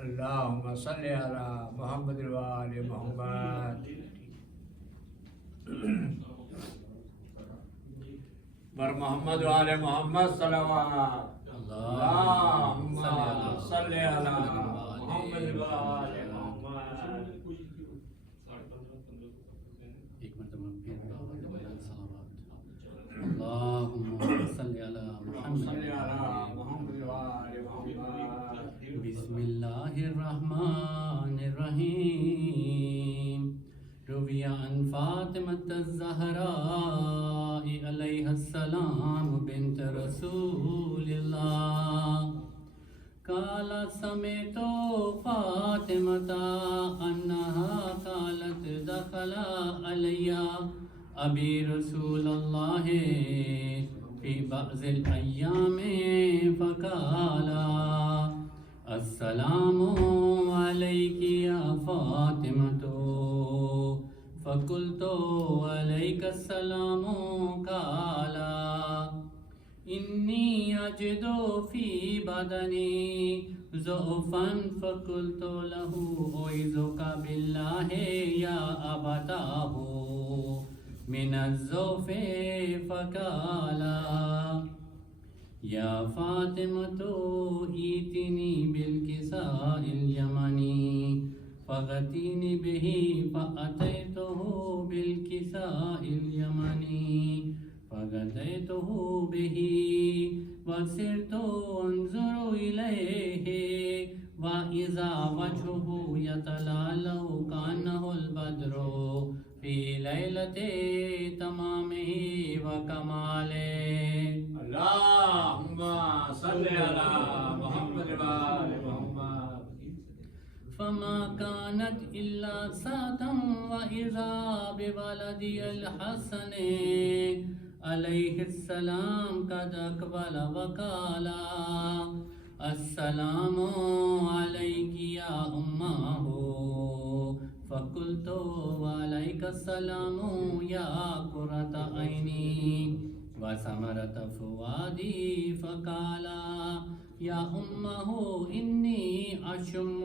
اللهم صل على محمد وآل محمد بر محمد وآل محمد صلوات اللهم صل على محمد وآل محمد ایک مرتبہ پھر صلوات اللہم صل علی محمد وآل محمد بسم اللہ الرحمن الرحیم روی عن فاطمة الزہراء علیہ السلام بنت رسول اللہ قال سمعت فاطمة انها قالت دخل علی ابی رسول اللہ فی بعض الایام فقال السلام علیک یا فاطمة فقلت علیک السلام قال انی اجد فی بدنی ضعفا فقلت له اعوذک باللہ یا ابتاه من الضعف فقال یا فاطمة ایتنی بالکساء الیمنی فغتینی به فأتیته بالکساء الیمنی فغتیته به وسرت انظر الیہ وإذا وجهه يتلألأ كأنه البدر في ليلة تمامه وكماله اللهم صل على محمد وآل محمد فما كانت إلا ساعة وإذا بولدي الحسن عليه السلام قد أقبل وقال السلام عليك يا أمه فقلت وعليك السلام يا قرة عيني وثمرة فؤادي فقال يا أمه إني أشم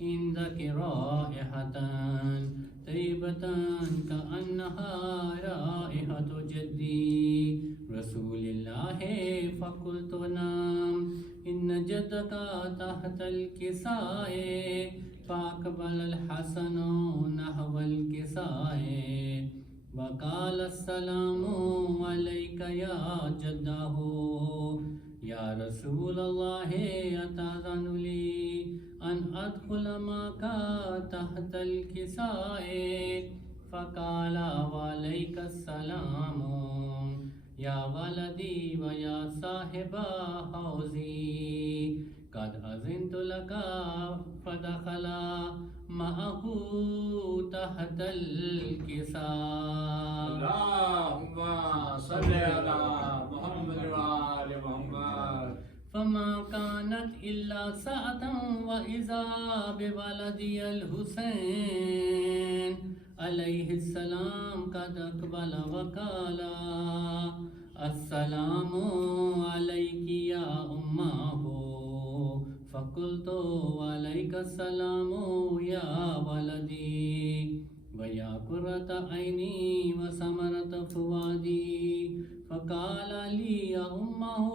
عندك رائحة طيبة كأنها رائحة جدي رسول الله فقلت نعم إن جدك تحت الكساء فأقبل الحسن نحو الكساء وقال السلام عليك يا جده يا رسول الله أتأذن لي أن أدخل معك تحت الكساء فقال وعليك السلام يا ولدي ويا صاحب حوزي قد أذنت لك فدخل معه تحت الكساء اللهم صل على محمد وآل محمد فما كانت إلا ساعة وإذا بولدي الحسين عليه السلام قد أقبل وقال السلام عليك يا أمه فقلت وعليك السلام يا ولدي ويا قرة عيني وثمرة فؤادي فقال لي يا أمه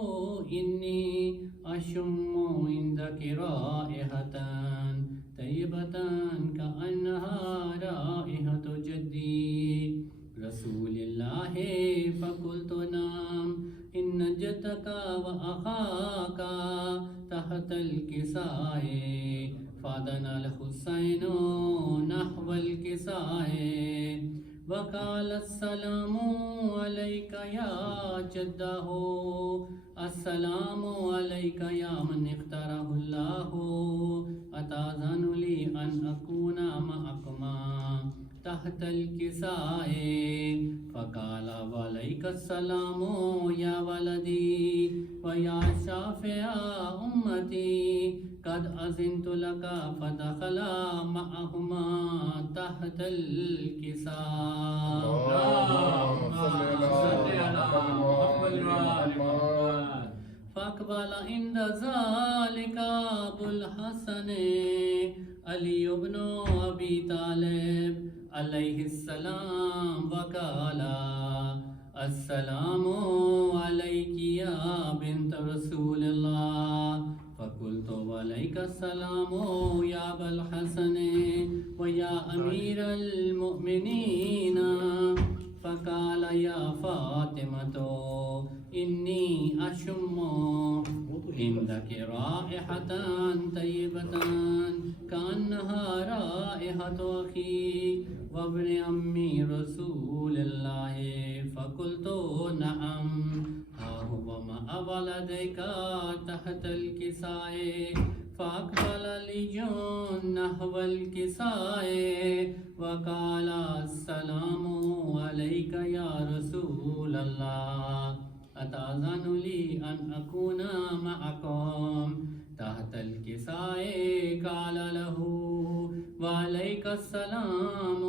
إني أشم عندك رائحة طيبة كأنها رائحة جدي رسول الله فقلت نعم إن جدك وأخاك تحت الكساء فأذن الحسين نحو الكساء وقال السلام عليك يا جده السلام عليك يا من اختاره الله أتأذن لي أن أكون معكما تحت الكساء فقال وعليك السلام يا ولدي ويا شافع أمتي قد أذنت لك فدخل معهما تحت الكساء اللهم صل على محمد وآل محمد فأقبل عند ذلك أبو الحسن علي بن أبي طالب عليه السلام وقال السلام عليك يا بنت رسول الله. فقلت وعليك السلام يا أبا الحسن ويا أمير المؤمنين. فقال يا فاطمة إني أشم عندك رائحة طيبة كأنها رائحة أخي وابن أمي رسول الله. فقلت نعم ها هو مع ولديك تحت الكساء. فأقبل علي نحو الكساء وقال السلام عليك يا رسول الله أتأذن لي أن أكون معكم تحت الكساء؟ قال له وعليك السلام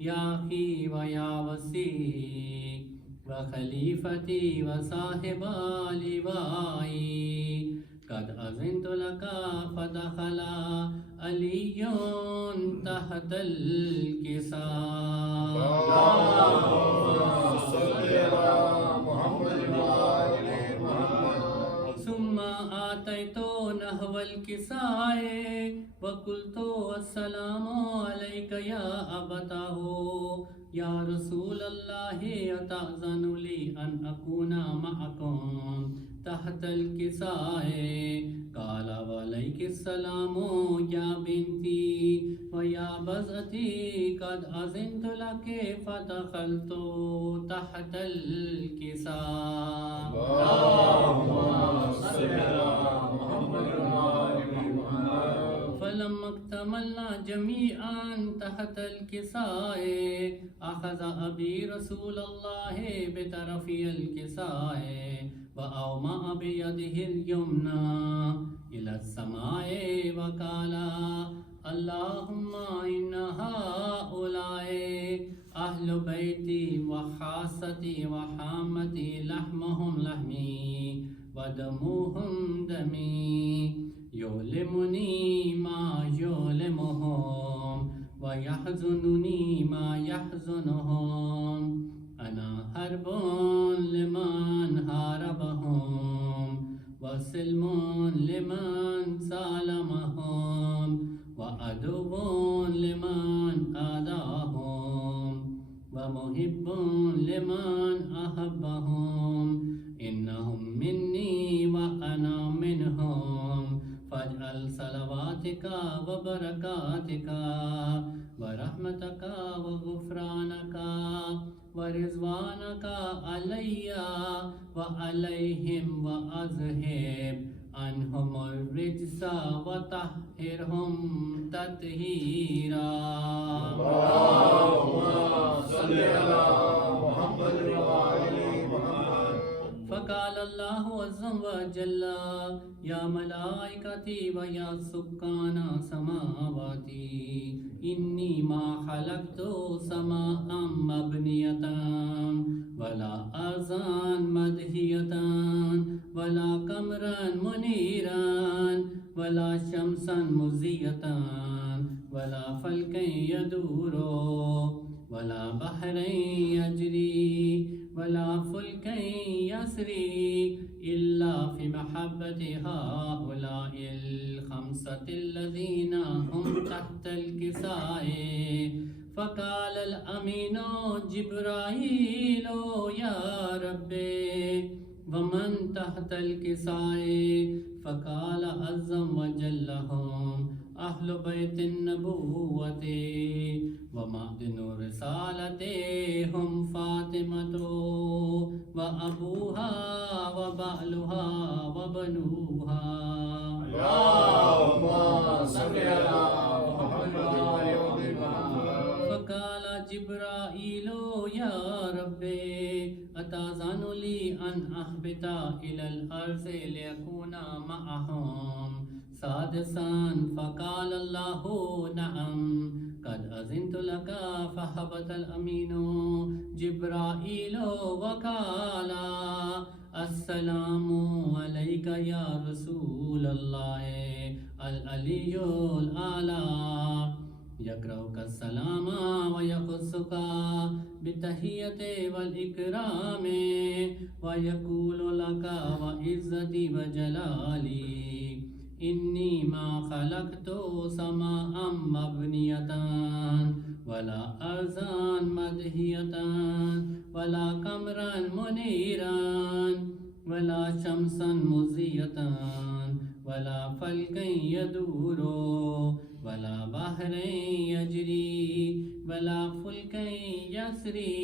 يا أخي ويا وسي وخليفتي وصاحب لوائي قد أذنت لك. فدخل علي تحت الكساء. ثم آتيت نحو الكساء وقلت السلام عليك يا أبتاه يا رسول الله أتأذن لي أن أكون معكم تحت الكساء؟ قال وعليك السلام يا بنتي ويا بزتي قد أذنت لك. فدخلت تحت الكساء. فلما اكتملنا جميعا تحت الكساء أخذ أبي رسول الله بطرفي الكساء وأومأ بيده اليمنى إلى السماء وقال اللهم إن هؤلاء أهل بيتي وخاصتي وحامتي لحمهم لحمي ودمهم دمي يؤلمني ما يؤلمهم ويحزنني ما يحزنهم. أنا حرب لمن حاربهم وسلم لمن سالمهم وعدو لمن آذاهم ومحب لمن أحبهم. إنهم مني وأنا منهم. فاجعل صلواتك وبركاتك ورحمتك وغفرانك ورضوانك علي وعليهم وأذهب عنهم الرجس وطهرهم تطهيرا. اللهم صل على محمد وعلى محمد. فقال الله عز وجل يا ملائكتي ويا سكان سماواتي إني ما خلقت سماء مبنية ولا أرضا مدهية ولا قمرا منيرا ولا شمسا مزية ولا فلكا يدور ولا بحر يجري ولا فلكا يسري إلا في محبة هؤلاء الخمسة الذين هم تحت الكساء. فقال الأمين جبرائيل يا ربي ومن تحت الكساء؟ فقال عز وجل هم أهل بيت النبوة ومعدن رسالته هم فاطمة وأبوها وبعلها وبنوها. اللهم صل على محمد. فقال جبرائيل يا ربي أتأذن لي أن أهبط إلى الأرض لأكون معهم سادسا؟ فقال الله نعم قد أذنت لك. فهبط الأمين جبرائيل وقال السلام علیک یا رسول اللہ العلی الاعلی یقرؤک السلام ویخصک بالتحیۃ والاکرام ویقول لک وعزتی وجلالی انی ما خلقت سماء مبنیۃ ولا ارضا مدحیۃ ولا قمرا منیرا ولا شمسا مضیۃ ولا فلکا یدور ولا بحر یجری ولا فلکا یسری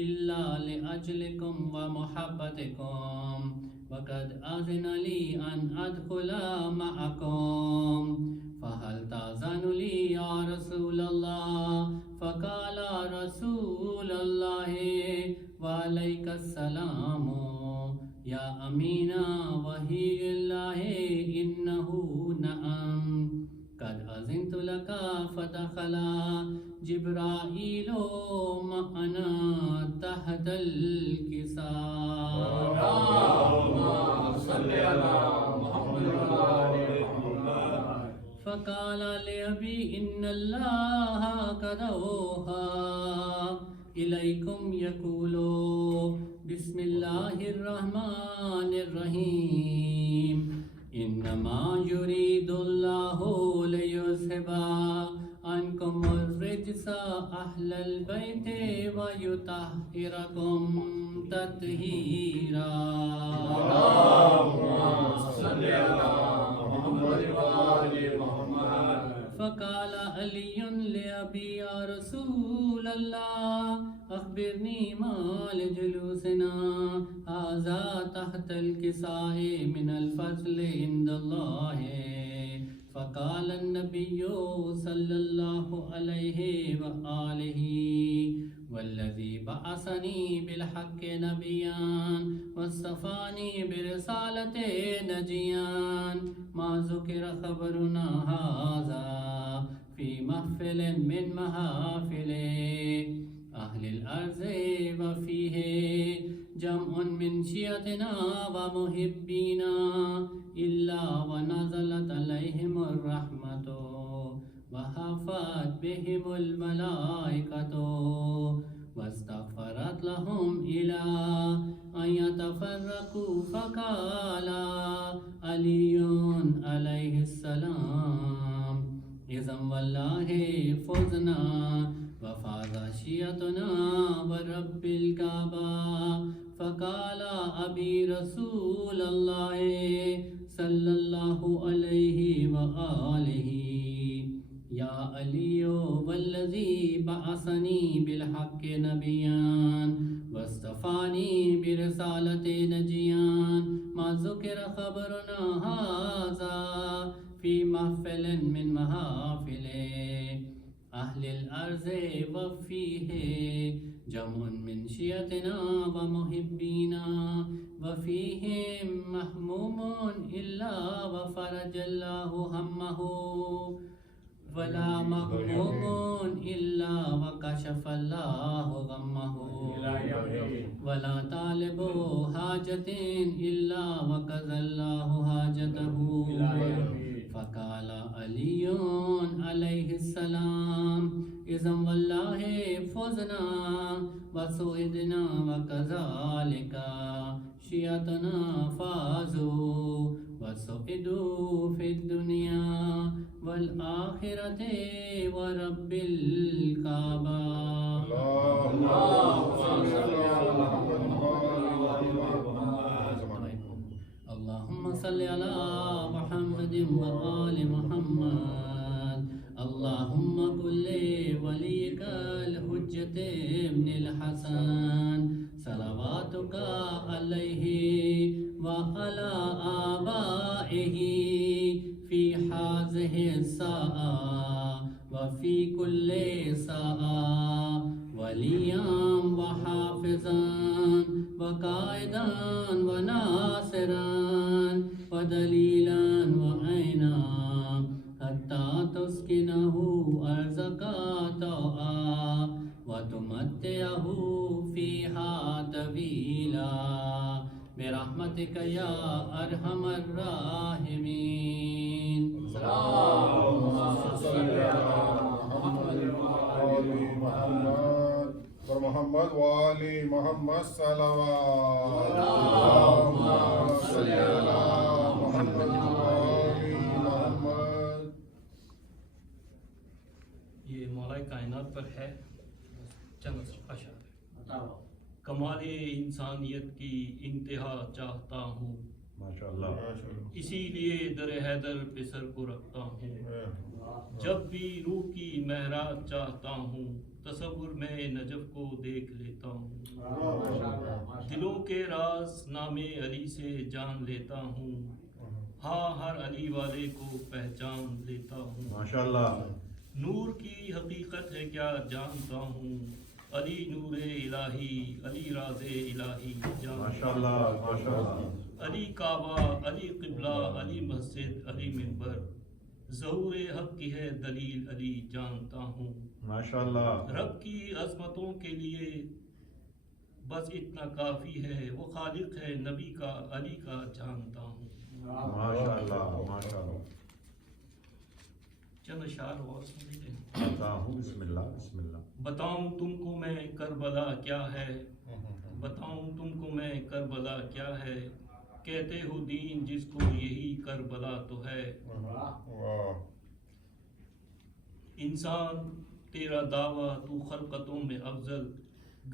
الا لاجلکم ومحبتکم وقد اذن لی ان ادخل معکم فهل تأذن لي يا رسول الله فقال رسول الله وعليك السلام يا أمين وحي الله إنه نعم قد أذنت لك فدخل جبرائيل معنا تحت الكساء اللهم صل على محمد وعلى محمد فقال لأبي إن الله قد أوحى إليكم يقول بسم الله الرحمن الرحيم إنما يريد الله ليذهب عنكم الرجس أهل البيت ويطهركم تطهيرا اللهم صل على محمد وعلى محمد فقال علي لأبي يا رسول الله أخبرني ما لجلوسنا هذا تحت الكساء من الفضل عند الله فقال النبي صلى الله عليه وآله والذي بعثني بالحق نبيا واصطفاني برسالة نجيا ما ذكر خبرنا هذا في محفل من محافل أهل الأرض وفيه جمع من شيعتنا ومحبينا إلا ونزلت عليهم الرحمة وحفت بهم الملائكة واستغفرت لهم إلى أن يتفرقوا فقال علي عليه السلام إذا والله فزنا وفاز شيعتنا ورب الكعبة فقال أبي رسول الله صلى الله عليه وآله يا علي والذي بعثني بالحق نبيا واصطفاني برسالة نجيا ما ذكر خبرنا هذا في محفل من محافل أهل الأرض وفيه جمع من شيعتنا ومحبينا وفيهم محموم إلا وفرج الله همه ولا مغموم إلا وكشف الله غمه ولا طالب حاجة إلا وقضى الله حاجته فقال علي عليه السلام إذا والله فزنا وسعدنا وكذلك شيعتنا فازوا وسعدوا في الدنيا والآخرة ورب الكعبة اللهم صل على محمد وآل محمد اللهم كل وليك الحجة ابن الحسن صلواتك عليه وعلى آبائه في هذه الساعة وفي كل ساعة وليا وحافظا وقائدا وناصرا ودليلا وعينا حتى تسكنه أرزك طوعا وتمتعه فيها طويلا برحمتک یا ارحم الراحمین. اللهم صل على محمد وآل محمد محمد وآل محمد صلوات. اللهم صل على محمد وآل محمد. یہ مولا کائنات پر ہے چند اشعار. کمال انسانیت کی انتہا چاہتا ہوں، ماشاءاللہ. اسی لیے در حیدر پہ سر کو رکھتا ہوں. جب بھی روح کی معراج چاہتا ہوں، تصور میں نجف کو دیکھ لیتا ہوں. دلوں کے راز نام علی سے جان لیتا ہوں، ہاں ہر علی والے کو پہچان لیتا ہوں. ماشاءاللہ. نور کی حقیقت ہے کیا جانتا ہوں، علی نور الہی، علی راز الہی جانتا ماشاءاللہ. ماشاءاللہ. علی کعبہ، علی قبلہ، علی مسجد، علی منبر، ظہور حق کی ہے دلیل علی جانتا ہوں. ماشاءاللہ. رب کی عظمتوں کے لیے بس اتنا کافی ہے، وہ خالق ہے نبی کا علی کا جانتا ہوں. ماشاءاللہ. ماشاءاللہ. چند اشعار اور سن لیجیے. بتا ہوں. بسم اللہ. بسم اللہ. بتاؤں تم کو میں کربلا کیا ہے، بتاؤں تم کو میں کربلا کیا ہے، کہتے ہو دین جس کو یہی کربلا تو ہے. انسان تیرا دعویٰ تو خلقتوں میں افضل،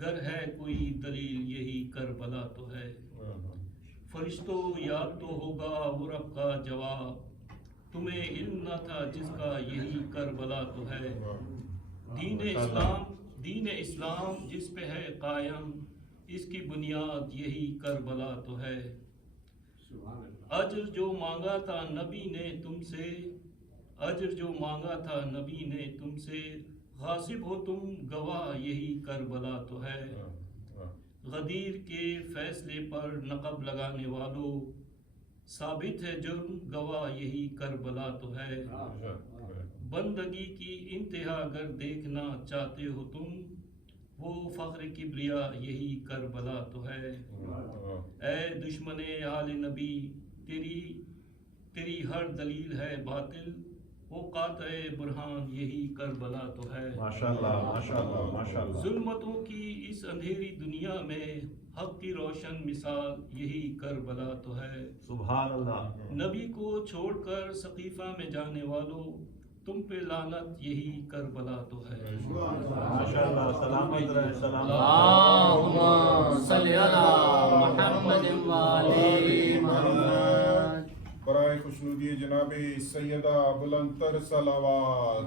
گر ہے کوئی دلیل یہی کربلا تو ہے. فرشتوں یاد تو ہوگا وہ رب کا جواب، تمہیں علم نہ تھا جس کا یہی کربلا تو ہے. دین اسلام جس پہ ہے قائم، اس کی بنیاد یہی کربلا تو ہے. اجر جو مانگا تھا نبی نے تم سے، اجر جو مانگا تھا نبی نے تم سے، غاصب ہو تم گواہ یہی کربلا تو ہے. غدیر کے فیصلے پر نقب لگانے والوں، ثابت ہے جرم گواہ یہی کربلا تو ہے. بندگی کی انتہا اگر دیکھنا چاہتے ہو تم، وہ فخر کبریا یہی کربلا تو ہے. اے دشمن آل نبی، تیری ہر دلیل ہے باطل، وہ قاطع برہان یہی کربلا تو ہے. ماشاءاللہ. ماشاءاللہ. ماشاءاللہ. ظلمتوں کی اس اندھیری دنیا میں حق کی روشن مثال یہی کربلا تو ہے. سبحان اللہ. نبی کو چھوڑ کر سقیفہ میں جانے والوں، تم پہ لعنت یہی کربلا تو ہے. ماشاءاللہ. سلامت رہے. سلامت. اللہم صلی علی محمد وآل محمد. برائے خوشنودی جناب سیدہ بلندتر صلوات.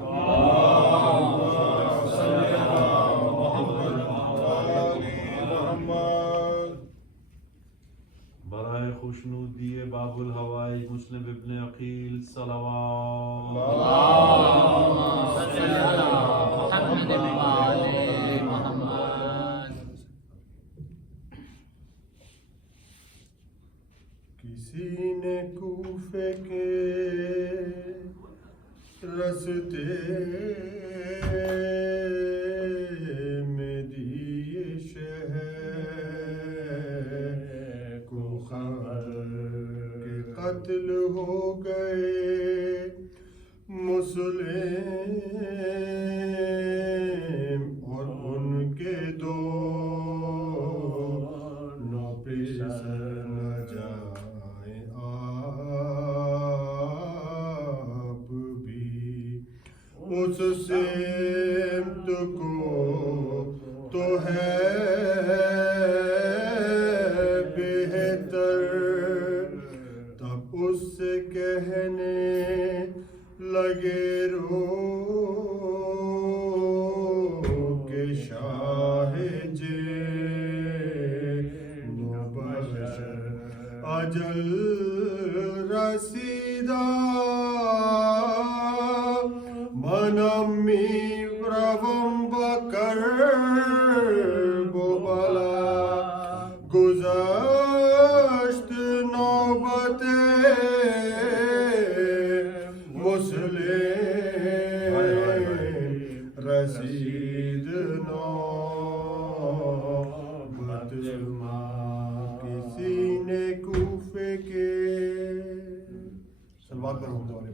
برائے خوشنودی باب الہوائی مسلم ابن عقیل صلوات. اللہم صلی علی محمد وآل محمد. کسی نے کوفے کے رستے میں دیے شہر کو خبر کہ قتل ہو گئے مسلم، اور ان کے دونوں پہ سر نہ جائیں آپ بھی اس سمت کو تو ہے بہتر. تب اس سے کہنے لگے رو کہ شاہ جن بشر اجل رسیدہ، منمی روم بکر بلا گذشت نوبت مسلم، رسید نوبت ماں. کسی نے صلوات پر ہونے والے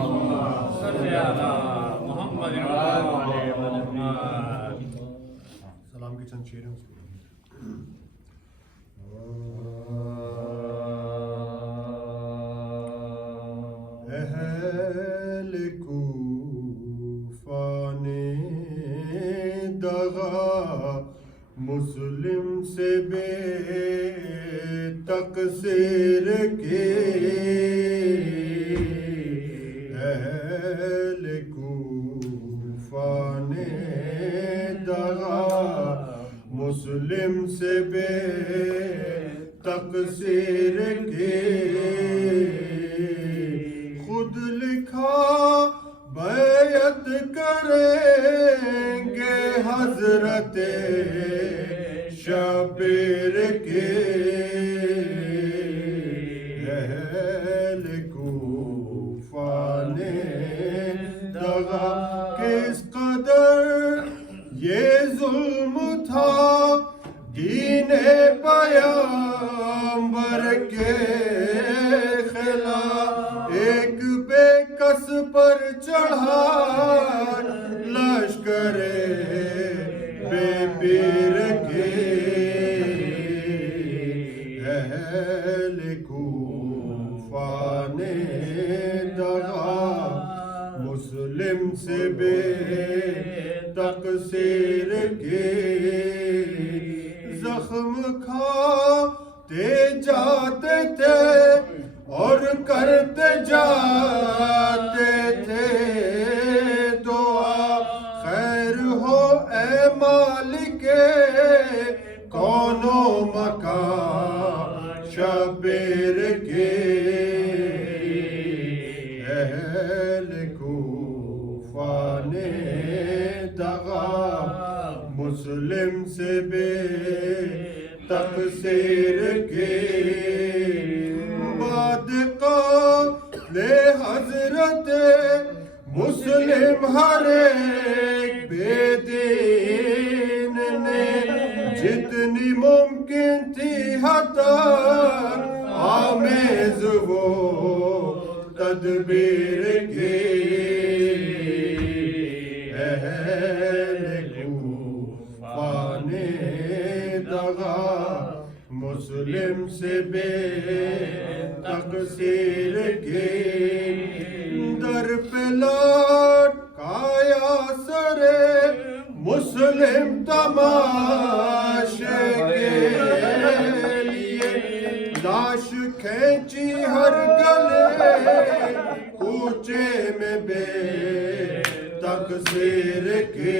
اللهم صل على محمد وآل محمد. سلام کے چند شعر ہیں اس کو. اہل کوفہ نے دغا مسلم سے بے تقصیر کے. اہل کوفہ نے دغا مسلم سے بے تقصیر کے. خود لکھا بیعت کریں گے حضرت شبیر کے. اہل کوفہ نے دغا کس قدر یہ ظلم تھا دین پیامبر کے خلاف. ایک بے کس پر چڑھا لشکر بے پیر کے. اہل کوفہ نے دغا مسلم سے بے تقصیر کے. زخم کھاتے جاتے تھے اور کرتے جاتے تھے دعا خیر ہو اے مالک کون و مکان شبیر کے. اہل کوفہ نے دغا مسلم سے بے تقصیر کے. بعد قتل حضرت مسلم ہر ایک بے دین نے جتنی ممکن تھی حد آمیز وہ تدبیر کے. اہل کوفہ نے دغا مسلم سے بے تقصیر کے. در پہ لوٹ کایا سرے مسلم تماشے کے لیے. لاش کھینچی ہر گلے کوچے میں بے تقصیر کے.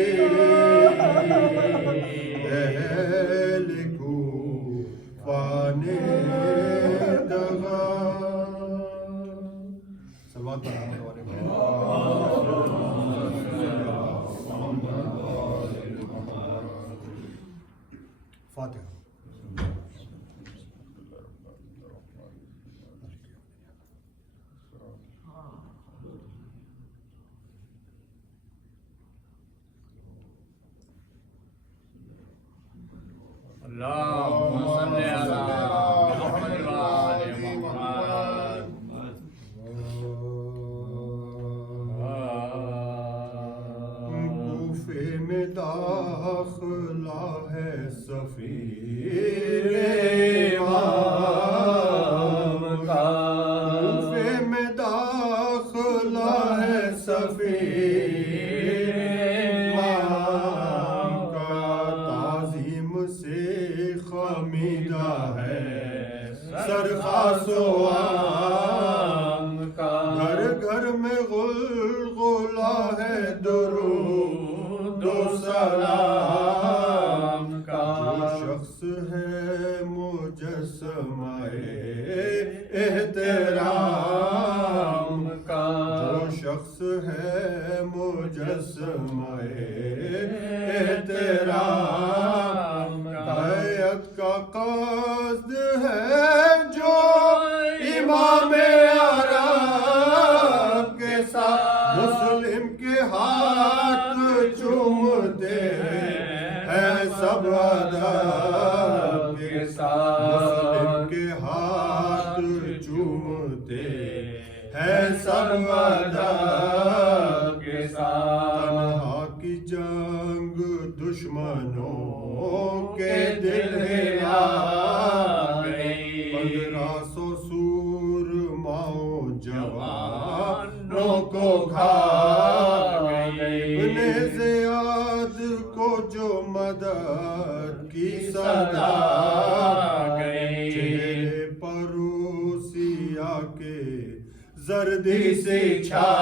اہل کوفہ نے دغا. صلوات پر ہونے والے فاتحہ. اللهم صل على محمد وآل محمد. کوفے میں داخلہ ہے سفیر امام کا. کوفے میں داخلہ ہے سفیر امام کا. تعظیم سے خمیدہ ہے سرخاس و عام کا. گھر گھر میں غلغلہ ہے درود و سلام کا. جو شخص ہے مجسمہ احترام کا. جو شخص ہے مجسمہ احترام کا. بیعت کا قصد ہے جو امام عرب کے ساتھ مسلم کے ہاتھ چومتے ہیں سب ادب کے ساتھ. مسلم کے ہاتھ چومتے ادب کے ساتھ تنہا کی جنگ دشمنوں کے دل ہلا گئی 1500 سورماؤں جوانوں کو کھا گئی ابن زیاد کو جو مدد کی صدا گئی چہرے پروسیا کے زردی سے چھا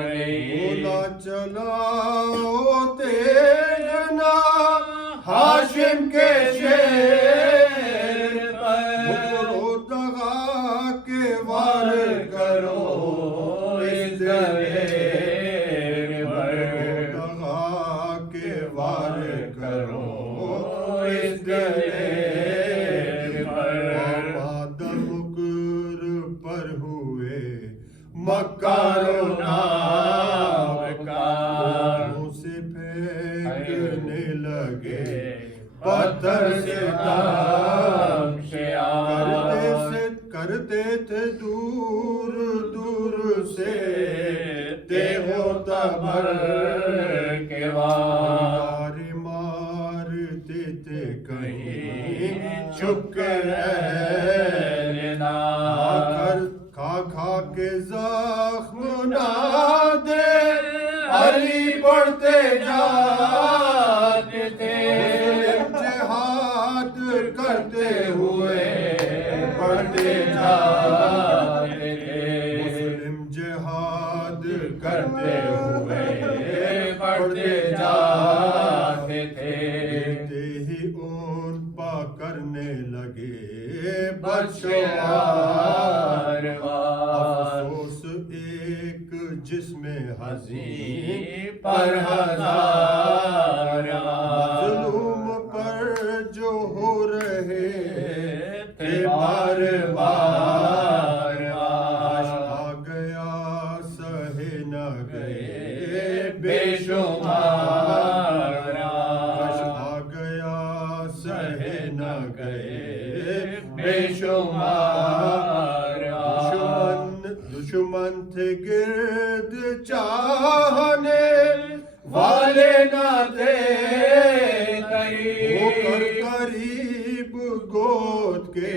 گئی بولا چلاؤ تیز نا ہاشم کے شیر بکرو دغا کے وار کرو اس دلیر پر دغا کے وار کرو اس دلیر پر آباد مکر پر ہوئے مکار و ناکار منہ سے پھینکنے لگے پتھر سے تم کرتے تھے دور دور سے تیغ و تبر کے وار مارتے تھے کہیں چھپ کے لینا کھا کے زخم نہ دے علی پڑھتے جاتے تھے جہاد کرتے ہوئے پڑھتے جاتے تھے مسلم جہاد کرتے ہوئے پڑھتے جاتے تھے دیتے ہی اون پا کرنے لگے بدشمار افسوس ایک جسم حزین پر ہزار ظلم پر جو ہو رہے تھے بار بار آ گیا سہے نہ گئے بے شمار آ گیا سہے نہ گئے بے شمار دشمن تھے گرد چاہنے والے نہ تھے ہو کر قریب گود کے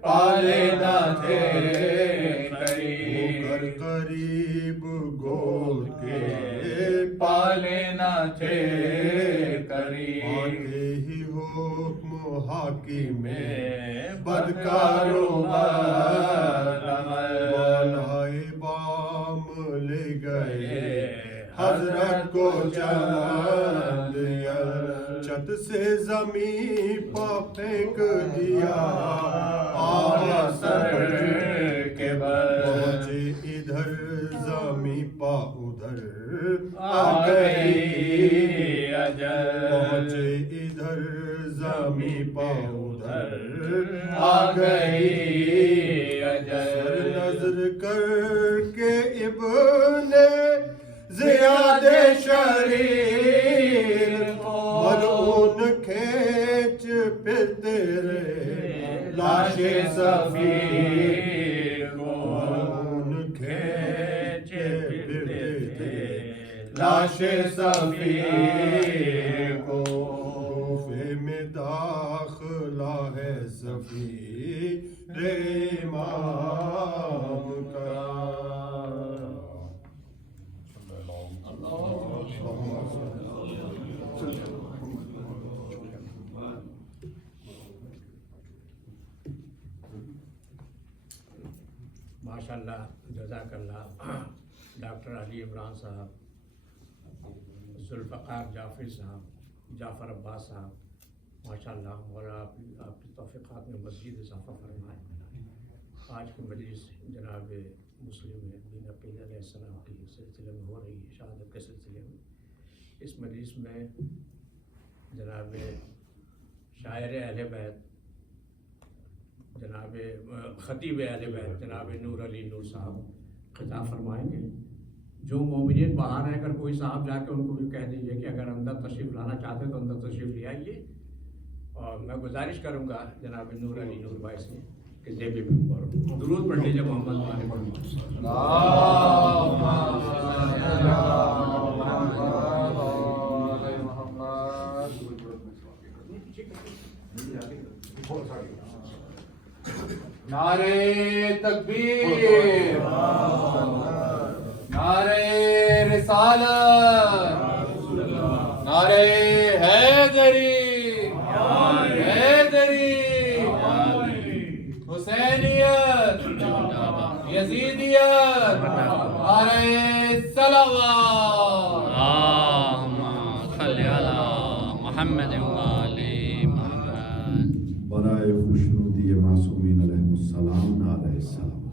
پالے نہ تھے ہو کر قریب گود کے پالے نہ تھے قریب آتے ہی حکم حاکم میں بدکاروں بالائے بام لے گئے حضرت کو چند دیا چھت سے زمین پا پھینک دیا سر کے بل پہنچے ادھر زمین پا ادھر آ گئی اجل پہنچے ادھر زمین پا ادھر آ گئی اجل سر نظر کر کے ابن زیاد شریر ملعون کھینچ پھرتے رہے لاش صفیر کو ملعون کھینچ پھرتے تھے لاش صفیر کو کوفے میں داخلہ ہے صفیر امام کا ماشاءاللہ جزاک اللہ ڈاکٹر علی عمران صاحب، ذوالفقار جعفری صاحب، جعفر عباس صاحب، ماشاءاللہ مولا آپ کی توفیقات میں مزید اضافہ فرمائے۔ آج کی مجلس جناب مسلم بن عقیل علیہ السلام کے سلسلے میں ہو رہی ہے، شہادت کے سلسلے میں۔ اس مجلس میں جناب شاعر اہل بیت، جناب خطیب اہل بیت جناب نور علی نور صاحب خطاب فرمائیں گے۔ جو مومنین باہر رہ کر کوئی صاحب جا کے ان کو بھی کہہ دیجیے کہ اگر اندر تشریف لانا چاہتے تو اندر تشریف لے آئیے، اور میں گزارش کروں گا جناب نور علی نور بھائی سے کہ زیب ممبر درود پڑھ لیجیے محمد والے محمد. نعرے تکبیر، نعرے رسالت، نعرے حیدری، حیدری، حسینیت، یزیدیت، نعرے صلوات. اللهم صل على محمد وآل محمد. برائے خوشنودی معصومین علیہ السلام نعرہ السلام.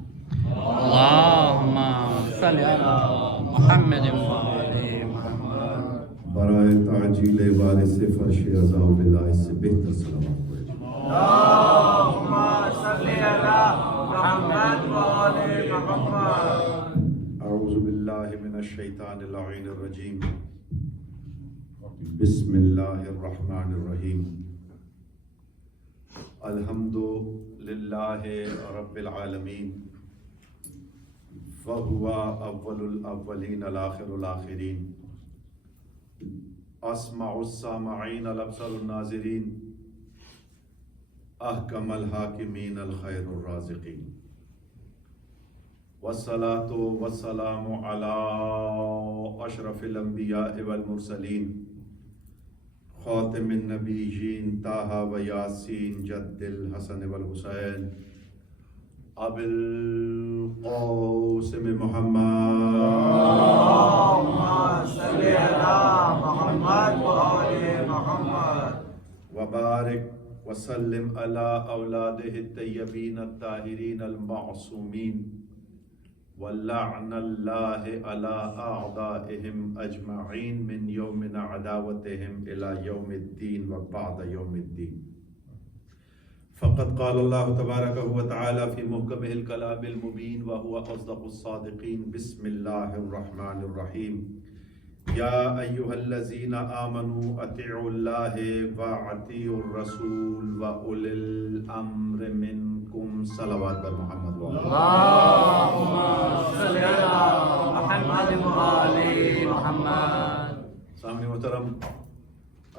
اللهم صل على محمد وآل محمد. برائے تعجیل وارث فرش عزا و باللہ اس سے بہتر سلامت پڑھیں. اللهم صل على محمد وآل محمد. اعوذ باللہ من الشیطان اللعین الرجیم. بسم اللہ الرحمن الرحیم. الحمد للہ رب العالمین وهو اول الاولین الاخر الاخرین اسمع السامعین الابصر الناظرین احکم الحاکمین الخیر الرازقین. والصلاة والسلام علی اشرف الانبیاء والمرسلین خاتم النبیین طٰہٰ و یاسین جد الحسن والحسین ابی القاسم محمد. اللهم صل على محمد وآل محمد. وبارک وسلم علی اولادہ الطیبین الطاہرین المعصومین ولعن اللہ علی اعدائہم اجمعین من یوم عداوتہم الی یوم الدین وبعد یوم الدین. فقد قال اللہ تبارک و تعالی فی محکمہ الکلام المبین وهو اصدق الصادقین. بسم اللہ الرحمن الرحیم. یا ایہا الذین آمنوا اطیعوا اللہ واطیعوا الرسول واولی الامر منکم. صلوات بر محمد و اللهم صل على محمد وآل محمد. سامنے محترم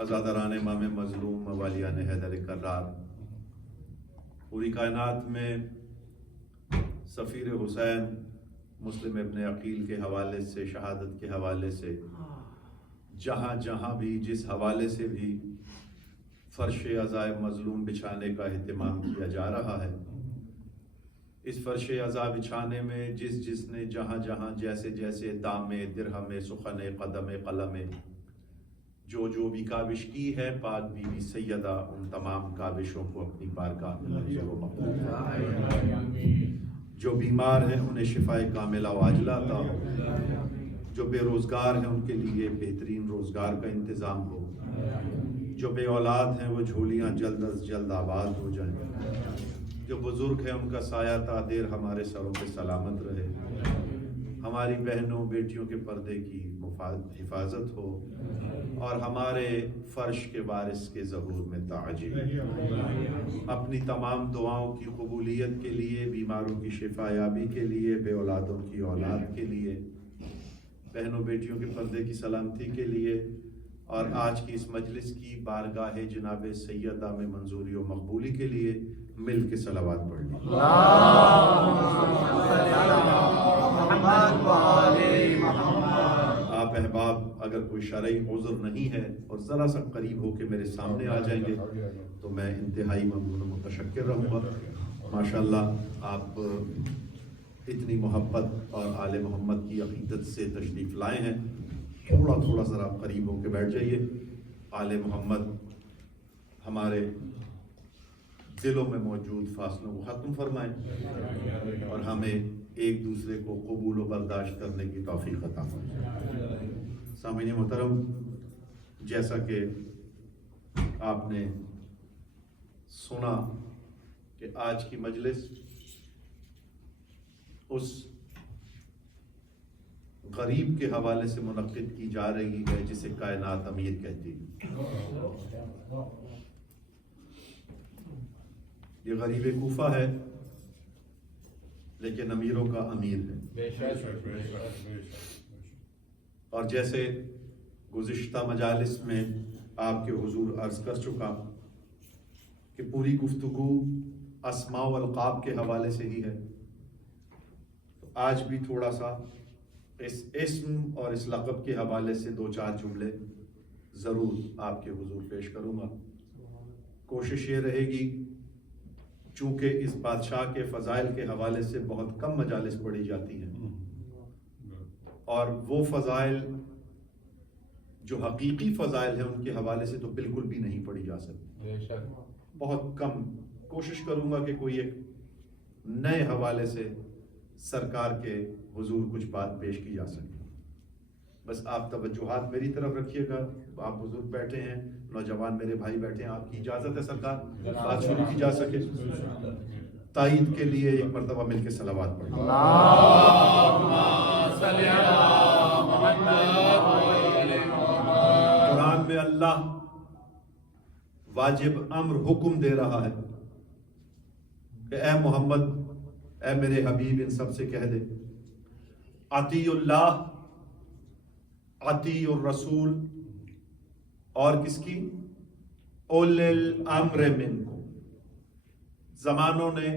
عزاداران امام مظلوم موالیان حیدر کرار، پوری کائنات میں سفیر حسین مسلم ابن عقیل کے حوالے سے، شہادت کے حوالے سے، جہاں جہاں بھی جس حوالے سے بھی فرش عزائے مظلوم بچھانے کا اہتمام کیا جا رہا ہے، اس فرش عزا بچھانے میں جس نے جہاں جہاں جیسے جیسے دام درہم سخن قدم قلم جو بھی کاوش کی ہے، پاک بی بی سیدہ ان تمام کاوشوں کو اپنی بارگاہ میں منظور و مقبول فرمائے. جو بیمار ہیں انہیں شفاء کاملہ و عاجلہ عطا ہو، جو بے روزگار ہیں ان کے لیے بہترین روزگار کا انتظام ہو، جو بے اولاد ہیں وہ جھولیاں جلد از جلد آباد ہو جائیں، جو بزرگ ہیں ان کا سایہ تا دیر ہمارے سروں پہ سلامت رہے، ہماری بہنوں بیٹیوں کے پردے کی حفاظت ہو، اور ہمارے فرش کے وارث کے ظہور میں تعجیل. اپنی تمام دعاؤں کی قبولیت کے لیے، بیماروں کی شفا یابی کے لیے، بے اولادوں کی اولاد کے لیے، بہنوں بیٹیوں کے پردے کی سلامتی کے لیے، اور آج کی اس مجلس کی بارگاہ جناب سیدہ میں منظوری و مقبولی کے لیے مل کے صلوات پڑھ لیں. آپ احباب اگر کوئی شرعی عذر نہیں ہے اور ذرا سا قریب ہو کے میرے سامنے آ جائیں گے تو میں انتہائی ممنون و متشکر رہوں گا. ماشاءاللہ آپ اتنی محبت اور آل محمد کی عقیدت سے تشریف لائے ہیں. تھوڑا ذرا قریب ہو کے بیٹھ جائیے. آل محمد ہمارے دلوں میں موجود فاصلوں کو ختم فرمائیں اور ہمیں ایک دوسرے کو قبول و برداشت کرنے کی توفیق عطا فرمائیں. سامعین محترم، جیسا کہ آپ نے سنا کہ آج کی مجلس اس غریب کے حوالے سے منعقد کی جا رہی ہے جسے کائنات امیر کہتی ہے. یہ غریب کوفہ ہے لیکن امیروں کا امیر ہے. اور جیسے گزشتہ مجالس میں آپ کے حضور عرض کر چکا کہ پوری گفتگو اسماء و القاب کے حوالے سے ہی ہے، تو آج بھی تھوڑا سا اس اسم اور اس لقب کے حوالے سے 2-4 جملے ضرور آپ کے حضور پیش کروں گا. کوشش یہ رہے گی، چونکہ اس بادشاہ کے فضائل کے حوالے سے بہت کم مجالس پڑھی جاتی ہیں، اور وہ فضائل جو حقیقی فضائل ہیں ان کے حوالے سے تو بالکل بھی نہیں پڑھی جا سکتی. بہت کم کوشش کروں گا کہ کوئی ایک نئے حوالے سے سرکار کے حضور کچھ بات پیش کی جا سکے. بس آپ توجہات میری طرف رکھیے گا. آپ حضور بیٹھے ہیں، نوجوان میرے بھائی بیٹھے ہیں، آپ کی اجازت ہے سرکار بات شروع کی جا سکے؟ تائید کے لیے ایک مرتبہ مل کے صلوات پڑھیں. قرآن میں اللہ واجب امر حکم دے رہا ہے کہ اے محمد، اے میرے حبیب، ان سب سے کہہ دے اطیع اللہ، اطیع الرسول، اور کس کی؟ اولی الامر منکم. زمانوں نے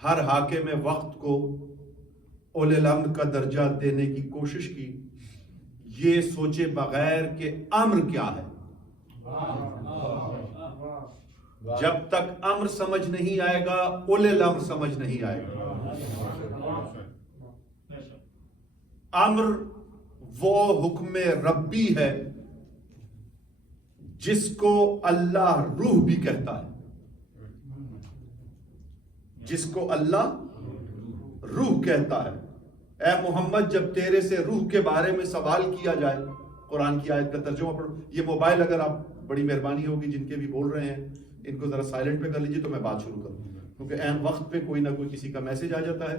ہر حاکم وقت کو اولی الامر کا درجہ دینے کی کوشش کی، یہ سوچے بغیر کہ امر کیا ہے. جب تک امر سمجھ نہیں آئے گا اولی الامر سمجھ نہیں آئے گا. امر وہ حکم ربی ہے جس کو اللہ روح بھی کہتا ہے، جس کو اللہ روح کہتا ہے. اے محمد، جب تیرے سے روح کے بارے میں سوال کیا جائے، قرآن کی آیت کا ترجمہ پڑھو. یہ موبائل اگر آپ، بڑی مہربانی ہوگی جن کے بھی بول رہے ہیں ان کو ذرا سائلنٹ پہ کر لیجیے تو میں بات شروع کروں، کیونکہ عین وقت پہ کوئی نہ کوئی کسی کا میسج آ جاتا ہے،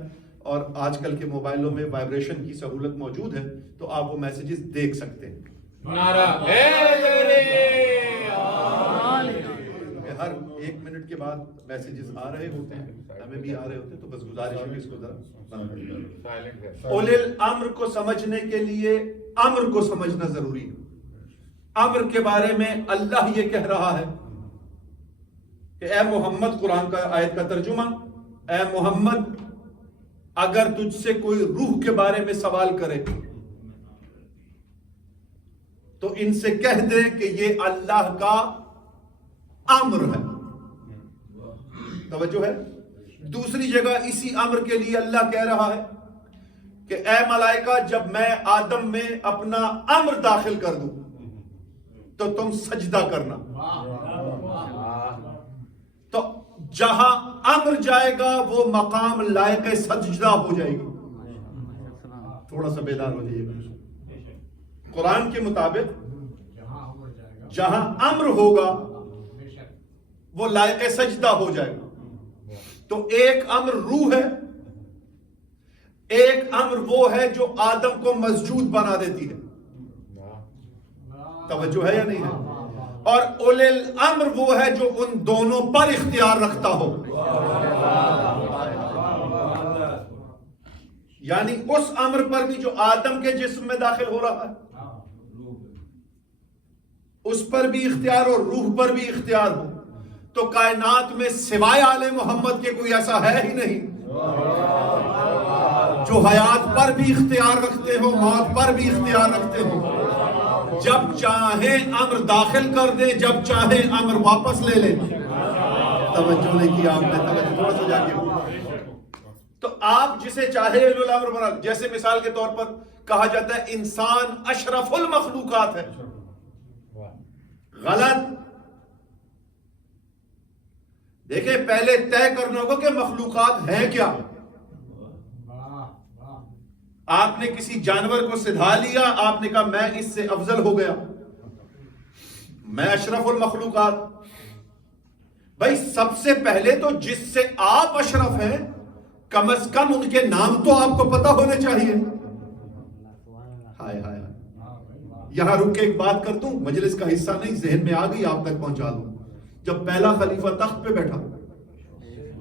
اور آج کل کے موبائلوں میں وائبریشن کی سہولت موجود ہے تو آپ وہ میسیجز دیکھ سکتے ہیں. ہر 1 منٹ کے بعد میسیجز آ رہے ہوتے ہیں، ہمیں بھی آ رہے ہوتے ہیں، تو بس گزارش ہے کہ اس کو ذرا بند کر دیں. اولی الامر کو سمجھنے کے لیے امر کو سمجھنا ضروری ہے. امر کے بارے میں اللہ یہ کہہ رہا ہے کہ اے محمد، قرآن کا آیت کا ترجمہ، اے محمد اگر تجھ سے کوئی روح کے بارے میں سوال کرے تو ان سے کہہ دے کہ یہ اللہ کا امر ہے. توجہ ہے. دوسری جگہ اسی امر کے لیے اللہ کہہ رہا ہے کہ اے ملائکہ، جب میں آدم میں اپنا امر داخل کر دوں تو تم سجدہ کرنا. تو جہاں امر جائے گا وہ مقام لائق سجدہ ہو جائے گی. تھوڑا سا بیدار ہو جائیے گا. قرآن کے مطابق جہاں امر ہوگا وہ لائق سجدہ ہو جائے گا. تو ایک امر روح ہے، ایک امر وہ ہے جو آدم کو مسجود بنا دیتی ہے. توجہ ہے یا نہیں ہے؟ اور اولی الامر وہ ہے جو ان دونوں پر اختیار رکھتا ہو. یعنی اس امر پر بھی جو آدم کے جسم میں داخل ہو رہا ہے اس پر بھی اختیار ہو، روح پر بھی اختیار ہو. تو کائنات میں سوائے آل محمد کے کوئی ایسا ہے ہی نہیں جو حیات پر بھی اختیار رکھتے ہو، موت پر بھی اختیار رکھتے ہو. جب چاہیں امر داخل کر دیں، جب چاہیں امر واپس لے لیں. توجہ نہیں کی آپ نے، توجہ تھوڑا سا جا کے. تو آپ جسے چاہے الامر بنا، جیسے مثال کے طور پر کہا جاتا ہے انسان اشرف المخلوقات ہے. غلط. دیکھیں، پہلے طے کرنا ہوگا کہ مخلوقات ہیں کیا. آپ نے کسی جانور کو سدھا لیا، آپ نے کہا میں اس سے افضل ہو گیا، میں اشرف المخلوقات. بھائی سب سے پہلے تو جس سے آپ اشرف ہیں کم از کم ان کے نام تو آپ کو پتا ہونے چاہیے. ہائے ہائے، یہاں رک کے ایک بات کر دوں، مجلس کا حصہ نہیں، ذہن میں آ گئی، آپ تک پہنچا دوں. جب پہلا خلیفہ تخت پہ بیٹھا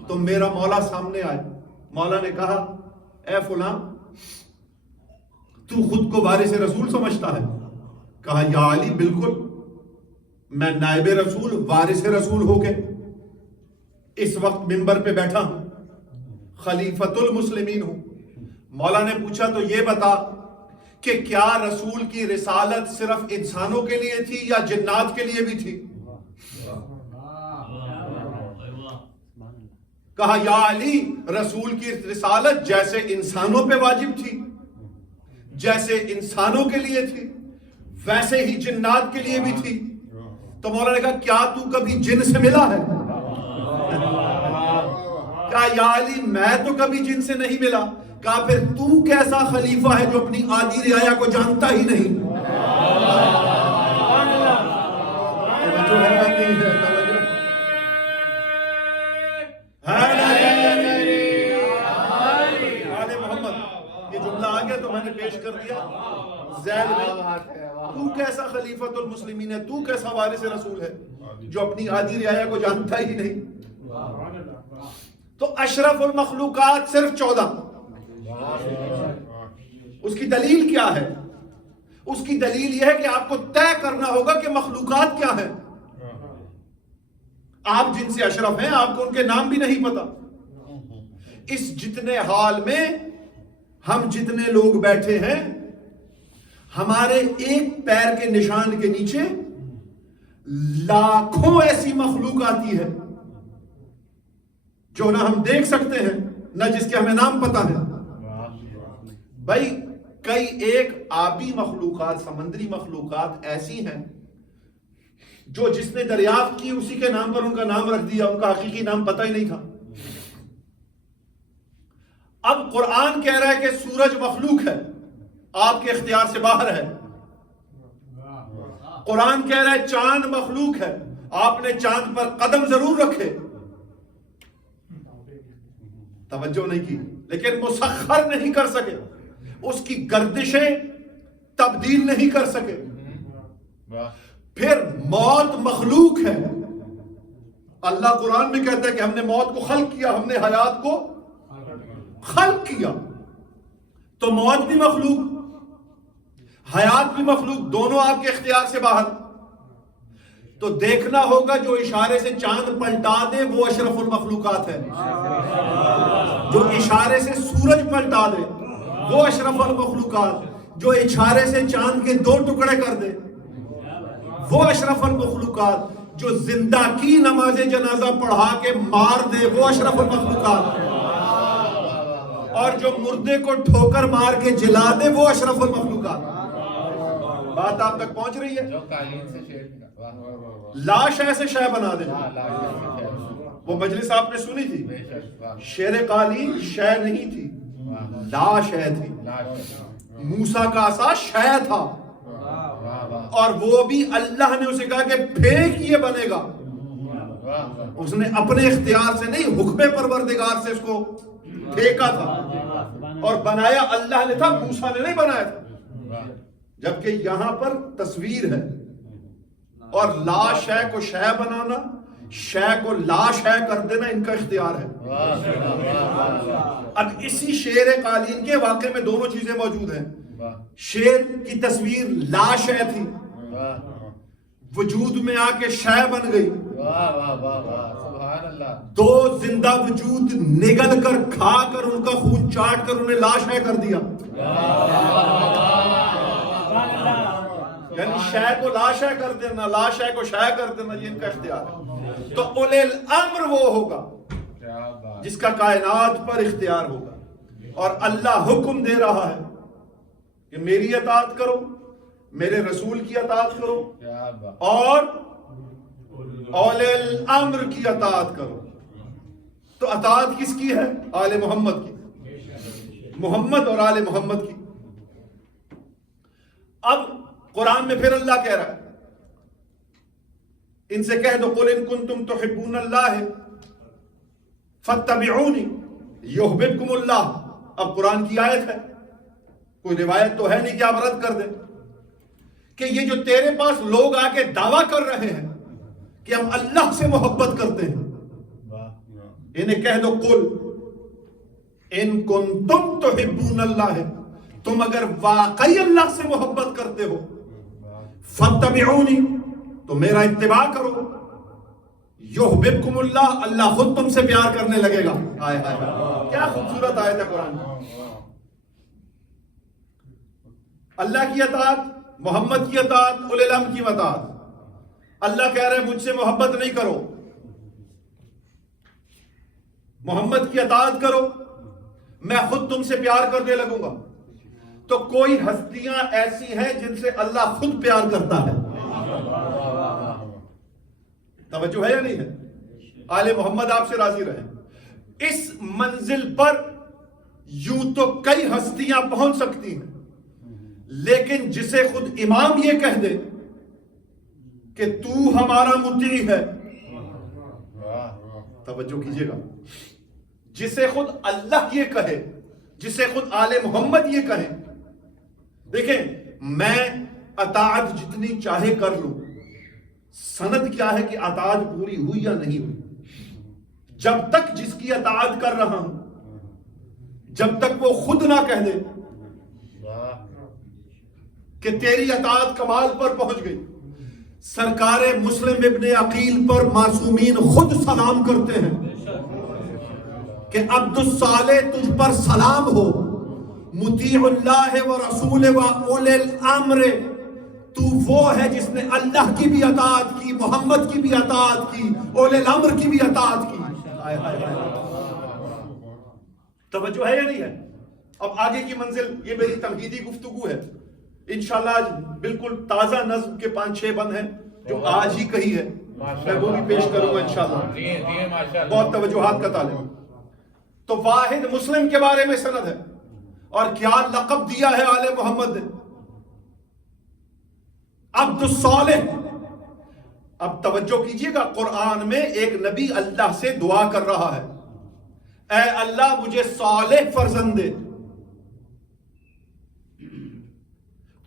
تو میرا مولا سامنے آئے مولا نے کہا اے فلاں تو خود کو وارث رسول سمجھتا ہے؟ کہا یا علی بالکل، میں نائب رسول وارث رسول ہو کے اس وقت منبر پہ بیٹھا ہوں، خلیفۃ المسلمین ہوں۔ مولا نے پوچھا تو یہ بتا کہ کیا رسول کی رسالت صرف انسانوں کے لیے تھی یا جنات کے لیے بھی تھی؟ کہا یا علی رسول کی رسالت جیسے انسانوں پہ واجب تھی، جیسے انسانوں کے لیے تھی، ویسے ہی جنات کے لیے بھی تھی۔ تو مولا نے کہا کیا تو کبھی جن سے ملا ہے؟ کہا یا علی میں تو کبھی جن سے نہیں ملا۔ کہا پھر تو کیسا خلیفہ ہے جو اپنی آدھی رعایا کو جانتا ہی نہیں؟ آل محمد یہ جملہ آ گیا تو میں نے پیش کر دیا۔ زید تو کیسا خلیفۃ المسلمین ہے، تو کیسا وارث رسول ہے جو اپنی آدھی رعایا کو جانتا ہی نہیں؟ تو اشرف المخلوقات صرف 14۔ اس کی دلیل کیا ہے؟ اس کی دلیل یہ ہے کہ آپ کو طے کرنا ہوگا کہ مخلوقات کیا ہیں۔ آپ جن سے اشرف ہیں آپ کو ان کے نام بھی نہیں پتا۔ اس جتنے حال میں ہم جتنے لوگ بیٹھے ہیں، ہمارے ایک پیر کے نشان کے نیچے لاکھوں ایسی مخلوق آتی ہے جو نہ ہم دیکھ سکتے ہیں نہ جس کے ہمیں نام پتا ہے۔ بھائی کئی ایک آبی مخلوقات، سمندری مخلوقات ایسی ہیں جو جس نے دریافت کی اسی کے نام پر ان کا نام رکھ دیا، ان کا حقیقی نام پتہ ہی نہیں تھا۔ اب قرآن کہہ رہا ہے کہ سورج مخلوق ہے، آپ کے اختیار سے باہر ہے۔ قرآن کہہ رہا ہے چاند مخلوق ہے، آپ نے چاند پر قدم ضرور رکھے، توجہ نہیں کی، لیکن مسخر نہیں کر سکے، اس کی گردشیں تبدیل نہیں کر سکے۔ پھر موت مخلوق ہے، اللہ قرآن میں کہتا ہے کہ ہم نے موت کو خلق کیا، ہم نے حیات کو خلق کیا۔ تو موت بھی مخلوق، حیات بھی مخلوق، دونوں آپ کے اختیار سے باہر۔ تو دیکھنا ہوگا جو اشارے سے چاند پلٹا دے وہ اشرف المخلوقات ہے، جو اشارے سے سورج پلٹا دے وہ اشرف المخلوقات، جو اشارے سے چاند کے 2 ٹکڑے کر دے وہ اشرف المخلوقات، جو زندہ کی نماز جنازہ پڑھا کے مار دے وہ اشرف المخلوقات، اور جو مردے کو ٹھوکر مار کے جلا دے وہ اشرف المخلوقات۔ بات آپ تک پہنچ رہی ہے؟ لاش ایسے شے بنا دے، وہ مجلس آپ نے سنی تھی، شیر قالین شے نہیں تھی، لا شے تھی۔ موسیٰ کا عصا شے تھا، اور وہ بھی اللہ نے اسے کہا کہ پھینک یہ بنے گا، اس نے اپنے اختیار سے نہیں، حکم پروردگار سے اس کو پھینکا تھا، اور بنایا اللہ نے تھا، موسیٰ نے نہیں بنایا تھا۔ جبکہ یہاں پر تصویر ہے، اور لا شے کو شے بنانا، شے کو لا شے کر دینا ان کا اختیار ہے۔ اب اسی شیر قالین کے واقعے میں دونوں چیزیں موجود ہیں۔ شیر کی تصویر لا شے تھی، وجود میں آ کے شے بن گئی، 2 زندہ وجود نگل کر کھا کر ان کا خون چاٹ کر انہیں لا شے کر دیا۔ یعنی شے کو لا شے کر دینا، لا شے کو شے کر دینا، یہ ان کا اختیار ہے۔ تو اولی الامر وہ ہوگا جس کا کائنات پر اختیار ہوگا، اور اللہ حکم دے رہا ہے کہ میری اطاعت کرو، میرے رسول کی اطاعت کرو، اور اولی الامر کی اطاعت کرو۔ تو اطاعت کس کی ہے؟ آل محمد کی، محمد اور آل محمد کی۔ اب قرآن میں پھر اللہ کہہ رہا ہے ان سے کہہ دو قل ان کنتم تحبون اللہ فاتبعونی یحببکم اللہ۔ اب قرآن کی آیت ہے، کوئی روایت تو ہے نہیں کہ آپ رد کر دیں، کہ یہ جو تیرے پاس لوگ آ کے دعویٰ کر رہے ہیں کہ ہم اللہ سے محبت کرتے ہیں، انہیں کہہ دو قل ان کنتم تحبون اللہ ہے، تم اگر واقعی اللہ سے محبت کرتے ہو، فاتبعونی، تو میرا اتباع کرو، یحببکم اللہ، اللہ خود تم سے پیار کرنے لگے گا۔ آئے آئے کیا خوبصورت آیت ہے قرآن کی۔ اللہ کی اطاعت، محمد کی اطاعت، اولی الامر کی اطاعت۔ اللہ کہہ رہے مجھ سے محبت نہیں کرو، محمد کی اطاعت کرو، میں خود تم سے پیار کرنے لگوں گا۔ تو کوئی ہستیاں ایسی ہیں جن سے اللہ خود پیار کرتا ہے، توجہ ہے یا نہیں ہے؟ آل محمد آپ سے راضی رہے۔ اس منزل پر یوں تو کئی ہستیاں پہنچ سکتی ہیں، لیکن جسے خود امام یہ کہہ دے کہ تو ہمارا مطیع ہے، توجہ کیجئے گا، جسے خود اللہ یہ کہے، جسے خود آل محمد یہ کہے، دیکھیں میں اطاعت جتنی چاہے کر لوں، سند کیا ہے کہ اطاعت پوری ہوئی یا نہیں ہوئی؟ جب تک جس کی اطاعت کر رہا ہوں، جب تک وہ خود نہ کہہ دے کہ تیری اطاعت کمال پر پہنچ گئی۔ سرکار مسلم ابن عقیل پر معصومین خود سلام کرتے ہیں کہ عبد الصالح تجھ پر سلام ہو، مطیع اللہ و رسول و اولی الامر، تو وہ ہے جس نے اللہ کی بھی اطاعت کی، محمد کی بھی اطاعت کی، اولی الامر کی بھی اطاعت کی۔ توجہ ہے یا نہیں ہے؟ اب آگے کی منزل، یہ میری تمہیدی گفتگو ہے، انشاءاللہ آج بالکل تازہ نظم کے 5-6 بند ہیں جو آج ہی کہی ہے، میں وہ بھی پیش کروں گا انشاءاللہ، بہت توجہات کا طالب۔ تو واحد مسلم کے بارے میں سند ہے، اور کیا لقب دیا ہے آل محمد نے؟ عبد الصالح۔ اب توجہ کیجئے گا، قرآن میں ایک نبی اللہ سے دعا کر رہا ہے، اے اللہ مجھے صالح فرزند دے۔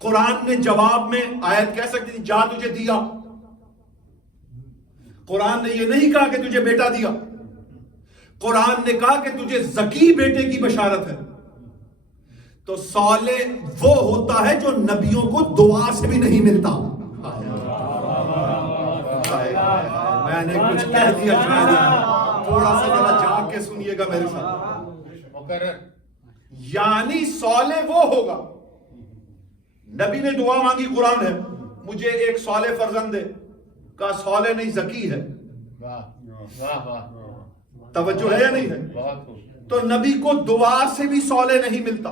قرآن نے جواب میں آیت کہہ سکتی تھی جا تجھے دیا، قرآن نے یہ نہیں کہا کہ تجھے بیٹا دیا، قرآن نے کہا کہ تجھے زکی بیٹے کی بشارت ہے۔ تو صالح وہ ہوتا ہے جو نبیوں کو دعا سے بھی نہیں ملتا۔ میں نے کچھ کہہ دیا، تھوڑا سا ذرا جاگ کے سنیے گا میرے ساتھ۔ یعنی صالح وہ ہوگا، نبی نے دعا مانگی، قرآن ہے مجھے ایک صالح فرزند دے، کہا صالح نہیں زکی ہے۔ توجہ ہے یا نہیں ہے؟ تو نبی کو دعا سے بھی صالح نہیں ملتا۔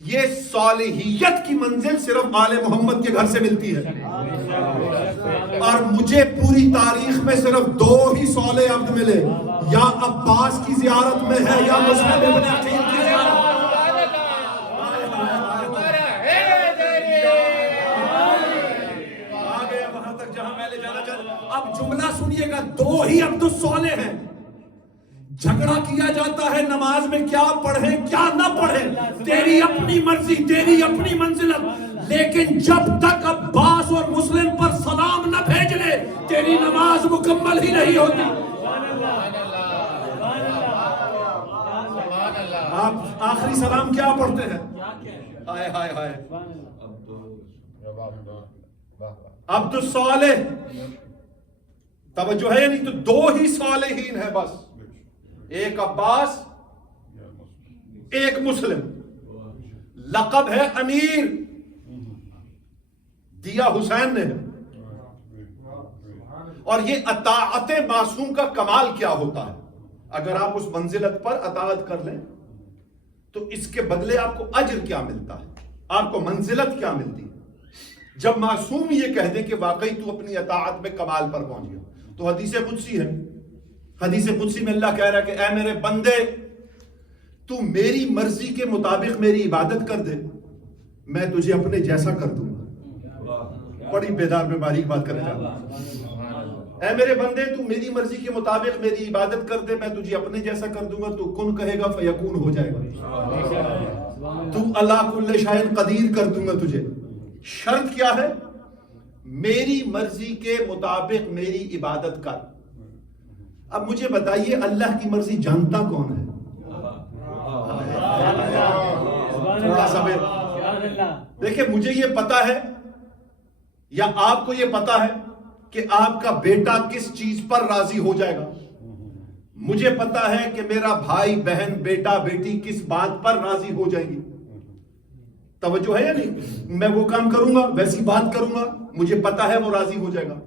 یہ صالحیت کی منزل صرف آل محمد کے گھر سے ملتی ہے، اور مجھے پوری تاریخ میں صرف 2 ہی صالح عبد ملے، یا عباس کی زیارت میں ہے یا مسلم ابن عقیل کی زیارت۔ آگے وہاں تک جہاں میں لے جانا چاہتا ہوں، اب جملہ سنیے گا، 2 ہی عبد الصالح ہیں۔ جھگڑا کیا جاتا ہے نماز میں، کیا پڑھیں کیا نہ پڑھیں، تیری اپنی مرضی، تیری اپنی منزلت، لیکن جب تک عباس اور مسلم پر سلام نہ بھیج لے تیری نماز مکمل ہی نہیں ہوتی۔ آپ آخری سلام کیا پڑھتے ہیں؟ ہائے ہائے ہائے، عبد الصالح۔ توجہ ہے یا نہیں؟ تو 2 ہی صالحین ہیں بس، ایک عباس ایک مسلم، لقب ہے امیر، دیا حسین نے۔ اور یہ اطاعت معصوم کا کمال کیا ہوتا ہے؟ اگر آپ اس منزلت پر اطاعت کر لیں تو اس کے بدلے آپ کو اجر کیا ملتا ہے، آپ کو منزلت کیا ملتی ہے۔ جب معصوم یہ کہہ دے کہ واقعی تو اپنی اطاعت میں کمال پر پہنچ گیا، تو حدیث قدسی ہے، حدیث قدسی میں اللہ کہہ رہا ہے کہ اے میرے بندے، تو میری مرضی کے مطابق میری عبادت کر دے، میں تجھے اپنے جیسا کر دوں گا۔ بڑی بیدار میں باریک بات کرنا چاہتا ہوں۔ اے میرے بندے، تو میری مرضی کے مطابق میری عبادت کر دے، میں تجھے اپنے جیسا کر دوں گا، تو کن کہے گا فیکون ہو جائے گا، تو اللہ کل شیء قدیر کر دوں گا تجھے۔ شرط کیا ہے؟ میری مرضی کے مطابق میری عبادت کر۔ اب مجھے بتائیے اللہ کی مرضی جانتا کون ہے؟ تھوڑا سا دیکھیں مجھے یہ پتا ہے یا آپ کو یہ پتا ہے کہ آپ کا بیٹا کس چیز پر راضی ہو جائے گا؟ مجھے پتا ہے کہ میرا بھائی بہن بیٹا بیٹی کس بات پر راضی ہو جائیں گی. توجہ ہے یا نہیں؟ میں وہ کام کروں گا، ویسی بات کروں گا، مجھے پتا ہے وہ راضی ہو جائے گا.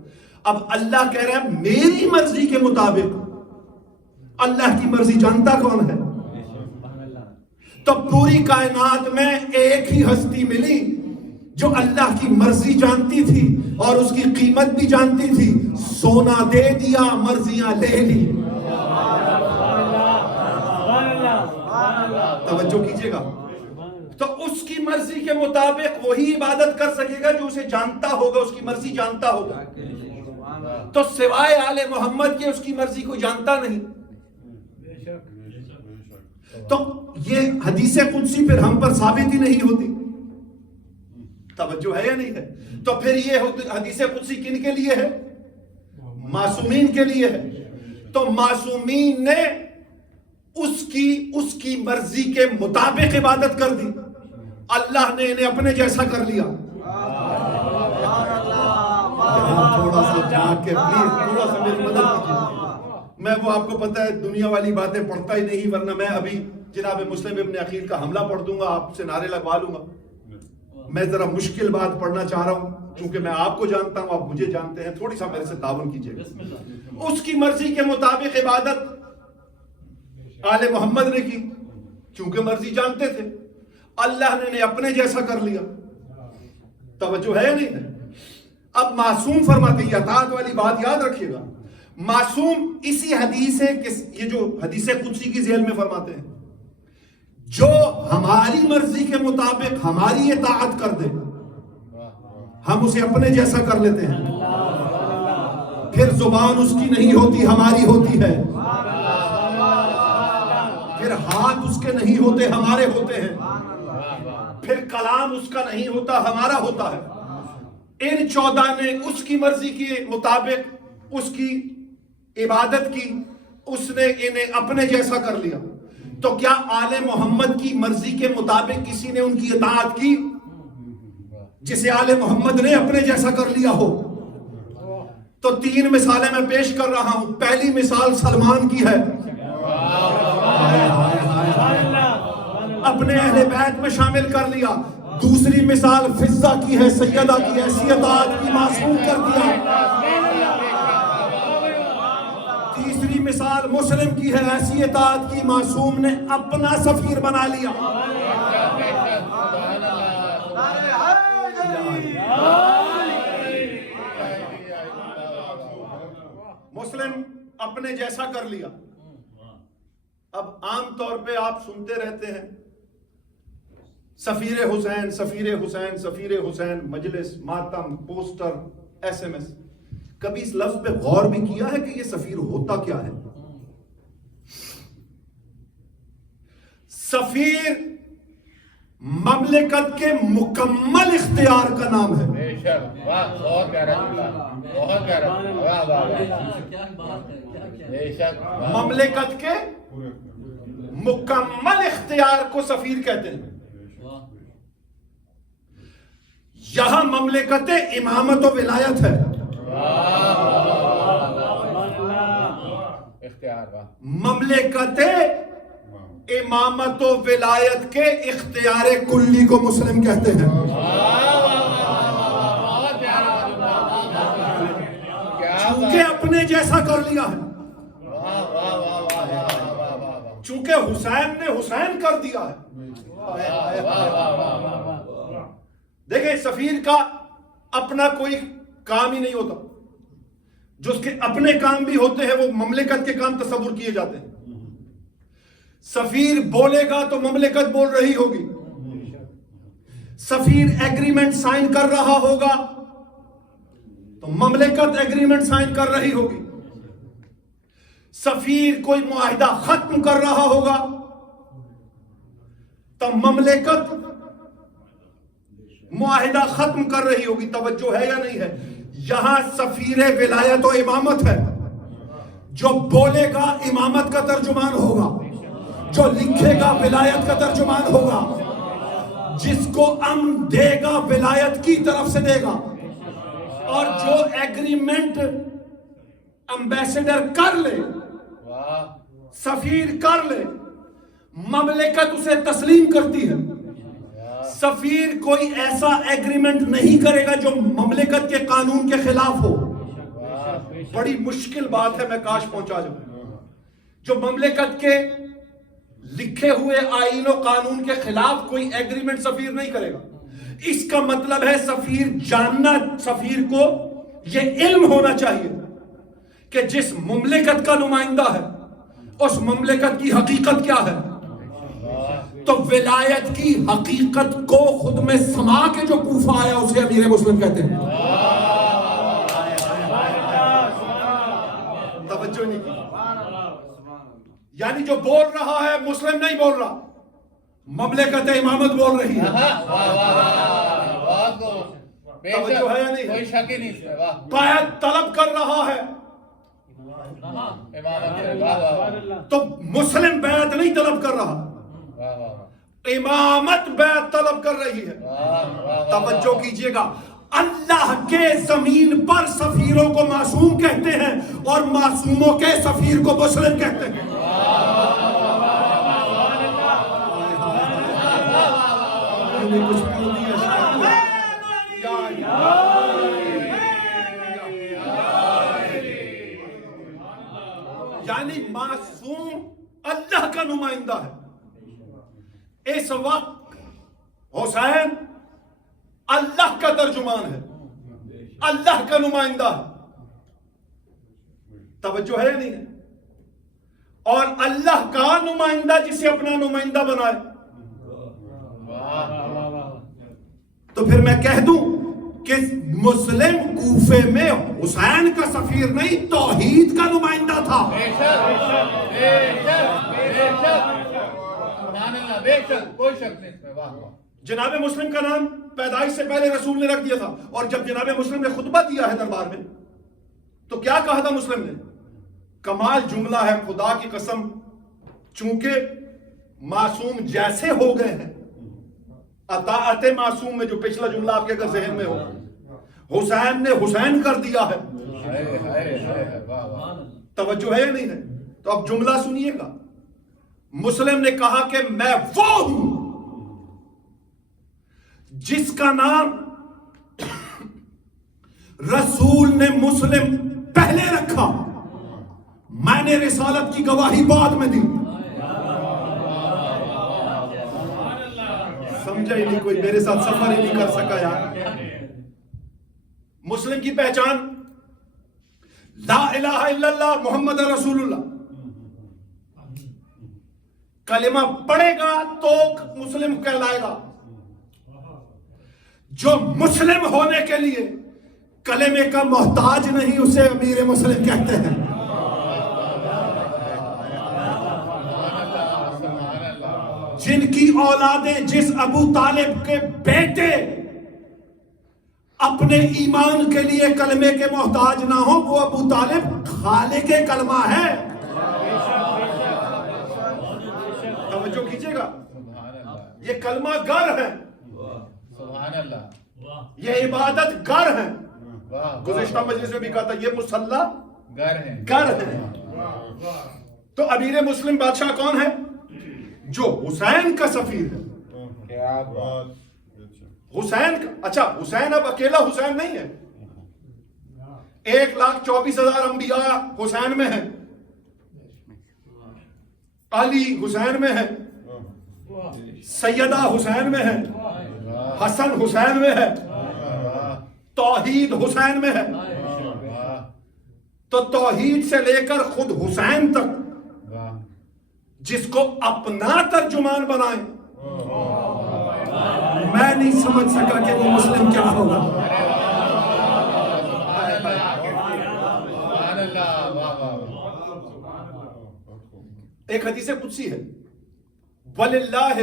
اب اللہ کہہ رہا ہے میری مرضی کے مطابق. اللہ کی مرضی جانتا کون ہے؟ تو پوری کائنات میں ایک ہی ہستی ملی جو اللہ کی مرضی جانتی تھی اور اس کی قیمت بھی جانتی تھی. سونا دے دیا، مرضیاں لے لی. توجہ کیجئے گا. تو اس کی مرضی کے مطابق وہی عبادت کر سکے گا جو اسے جانتا ہوگا، اس کی مرضی جانتا ہوگا. تو سوائے آل محمد کے اس کی مرضی کو جانتا نہیں. تو یہ حدیث قدسی پھر ہم پر ثابت ہی نہیں ہوتی. توجہ ہے یا نہیں ہے؟ تو پھر یہ حدیث قدسی کن کے لیے ہے؟ معصومین کے لیے ہے. تو معصومین نے اس کی مرضی کے مطابق عبادت کر دی. اللہ نے انہیں اپنے جیسا کر لیا. تھوڑا سا جا کے پلیز تھوڑا سا میری مدد کیجیے. میں وہ آپ کو پتہ ہے دنیا والی باتیں پڑھتا ہی نہیں، ورنہ میں ابھی جناب مسلم ابن عقیل کا حملہ پڑھ دوں گا، آپ سے نعرے لگوا لوں گا. میں ذرا مشکل بات پڑھنا چاہ رہا ہوں چونکہ میں آپ کو جانتا ہوں، آپ مجھے جانتے ہیں. تھوڑی سا میرے سے تعاون کیجیے گا. اس کی مرضی کے مطابق عبادت آل محمد نے کی چونکہ مرضی جانتے تھے. اللہ نے انہیں اپنے جیسا کر لیا. توجہ ہے یا نہیں ہے؟ اب معصوم فرماتے ہیں، اطاعت والی بات یاد رکھیے گا. معصوم اسی حدیث ہے کہ یہ جو حدیث قدسی کی ذیل میں فرماتے ہیں جو ہماری مرضی کے مطابق ہماری اطاعت کر دے ہم اسے اپنے جیسا کر لیتے ہیں. پھر زبان اس کی نہیں ہوتی، ہماری ہوتی ہے. پھر ہاتھ اس کے نہیں ہوتے، ہمارے ہوتے ہیں. پھر کلام اس کا نہیں ہوتا، ہمارا ہوتا ہے. ان 14 نے اس کی مرضی کے مطابق اس کی عبادت کی، اس نے انہیں اپنے جیسا کر لیا. تو کیا آل محمد کی مرضی کے مطابق کسی نے ان کی اطاعت کی جسے آل محمد نے اپنے جیسا کر لیا ہو؟ تو 3 مثالیں میں پیش کر رہا ہوں. پہلی مثال سلمان کی ہے، اپنے اہل بیت میں شامل کر لیا. دوسری مثال فضہ کی ہے، سیدہ کی ایسی اطاعت کی معصوم کر دیا. تیسری مثال مسلم کی ہے، ایسی اطاعت کی معصوم نے اپنا سفیر بنا لیا. مسلم اپنے جیسا کر لیا. اب عام طور پہ آپ سنتے رہتے ہیں سفیر حسین، سفیر حسین، سفیر حسین، مجلس، ماتم، پوسٹر، SMS. کبھی اس لفظ پہ غور بھی کیا ہے کہ یہ سفیر ہوتا کیا ہے؟ سفیر مملکت کے مکمل اختیار کا نام ہے. مملکت کے مکمل اختیار کو سفیر کہتے ہیں. یہاں مملکت امامت و ولایت ہے. مملکت امامت و ولایت کے اختیار کلی کو مسلم کہتے ہیں. چونکہ اپنے جیسا کر لیا ہے، چونکہ حسین نے حسین کر دیا ہے. دیکھیں سفیر کا اپنا کوئی کام ہی نہیں ہوتا. جو اس کے اپنے کام بھی ہوتے ہیں وہ مملکت کے کام تصور کیے جاتے ہیں. سفیر بولے گا تو مملکت بول رہی ہوگی. سفیر ایگریمنٹ سائن کر رہا ہوگا تو مملکت ایگریمنٹ سائن کر رہی ہوگی. سفیر کوئی معاہدہ ختم کر رہا ہوگا تو مملکت معاہدہ ختم کر رہی ہوگی. توجہ ہے یا نہیں ہے؟ یہاں سفیر ولایت و امامت ہے. جو بولے گا امامت کا ترجمان ہوگا، جو لکھے گا ولایت کا ترجمان ہوگا. جس کو امن دے گا ولایت کی طرف سے دے گا، اور جو ایگریمنٹ امبیسڈر کر لے، سفیر کر لے، مملکت اسے تسلیم کرتی ہے۔ سفیر کوئی ایسا ایگریمنٹ نہیں کرے گا جو مملکت کے قانون کے خلاف ہو۔ بڑی مشکل بات ہے، میں کاش پہنچا جاؤں۔ جو مملکت کے لکھے ہوئے آئین و قانون کے خلاف کوئی ایگریمنٹ سفیر نہیں کرے گا۔ اس کا مطلب ہے سفیر کو یہ علم ہونا چاہیے کہ جس مملکت کا نمائندہ ہے اس مملکت کی حقیقت کیا ہے۔ تو ولایت کی حقیقت کو خود میں سما کے جو کوفہ آیا اسے امیر مسلم کہتے ہیں۔ توجہ نہیں کی، یعنی جو بول رہا ہے مسلم نہیں بول رہا، مملکت امامت بول رہی ہے۔ توجہ ہے یا نہیں؟ کوئی شک ہی نہیں۔ بیعت طلب کر رہا ہے تو مسلم بیعت نہیں طلب کر رہا، امامت بیعت طلب کر رہی ہے۔ توجہ کیجئے گا، اللہ کے زمین پر سفیروں کو معصوم کہتے ہیں اور معصوموں کے سفیر کو مسلم کہتے ہیں۔ یعنی معصوم اللہ کا نمائندہ ہے۔ اس وقت حسین اللہ کا ترجمان ہے، اللہ کا نمائندہ ہے۔ توجہ ہے یا نہیں ہے؟ اور اللہ کا نمائندہ جسے اپنا نمائندہ بنائے، تو پھر میں کہہ دوں کہ مسلم کوفے میں حسین کا سفیر نہیں توحید کا نمائندہ تھا۔ جناب مسلم کا نام پیدائش سے پہلے رسول نے رکھ دیا تھا، اور جب جناب مسلم نے خطبہ دیا ہے دربار میں تو کیا کہا تھا مسلم نے؟ کمال جملہ ہے، خدا کی قسم، چونکہ معصوم جیسے ہو گئے ہیں، اطاعت معصوم میں جو پچھلا جملہ آپ کے اگر ذہن میں ہو، حسین نے حسین کر دیا ہے۔ توجہ ہے یا نہیں ہے؟ تو اب جملہ سنیے گا، مسلم نے کہا کہ میں وہ ہوں جس کا نام رسول نے مسلم پہلے رکھا، میں نے رسالت کی گواہی بعد میں دی۔ سمجھا ہی نہیں کوئی، میرے ساتھ سفر ہی نہیں کر سکا یار۔ مسلم کی پہچان لا الہ الا اللہ محمد رسول اللہ، کلمہ پڑھے گا تو مسلم کہلائے گا۔ جو مسلم ہونے کے لیے کلمے کا محتاج نہیں اسے امیر مسلم کہتے ہیں۔ جن کی اولادیں، جس ابو طالب کے بیٹے اپنے ایمان کے لیے کلمے کے محتاج نہ ہو، وہ ابو طالب خالق کلمہ ہے۔ توجہ کیجئے گا، یہ کلمہ گر ہے، یہ عبادت گر ہے۔ گزشتہ مجلس میں بھی کہا تھا یہ مصلی گر ہے۔ تو امیر مسلم بادشاہ کون ہے؟ جو حسین کا سفیر ہے۔ حسین کا، اچھا حسین اب اکیلا حسین نہیں ہے، 1,24,000 انبیاء حسین میں ہیں، علی حسین میں ہے، سیدہ حسین میں ہے، حسن حسین میں ہے، توحید حسین میں ہے۔ تو توحید سے لے کر خود حسین تک جس کو اپنا ترجمان بنائیں، میں نہیں سمجھ سکا کہ وہ مسلم کیا ہوگا۔ ایک حدیث قدسی ہے، وَلِلَّهِ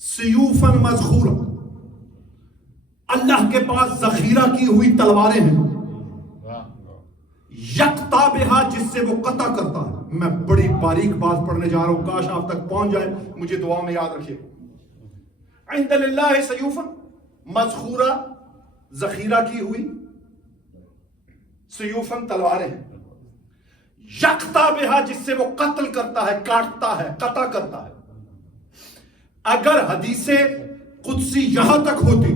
سِيُوفًا مَذْخُورًا، اللہ کے پاس ذخیرہ کی ہوئی تلواریں ہیں، یقطع بہا، جس سے وہ قطع کرتا ہے۔ میں بڑی باریک بات پڑھنے جا رہا ہوں، کاش آپ تک پہنچ جائے، مجھے دعا میں یاد رکھیے۔ عند للہ سیوفا مذخورہ ذخیرہ کی ہوئی، سیوفن تلواریں ہیں، یقتا بہا جس سے وہ قتل کرتا ہے، کاٹتا ہے، قطع کرتا ہے۔ اگر حدیث قدسی یہاں تک ہوتی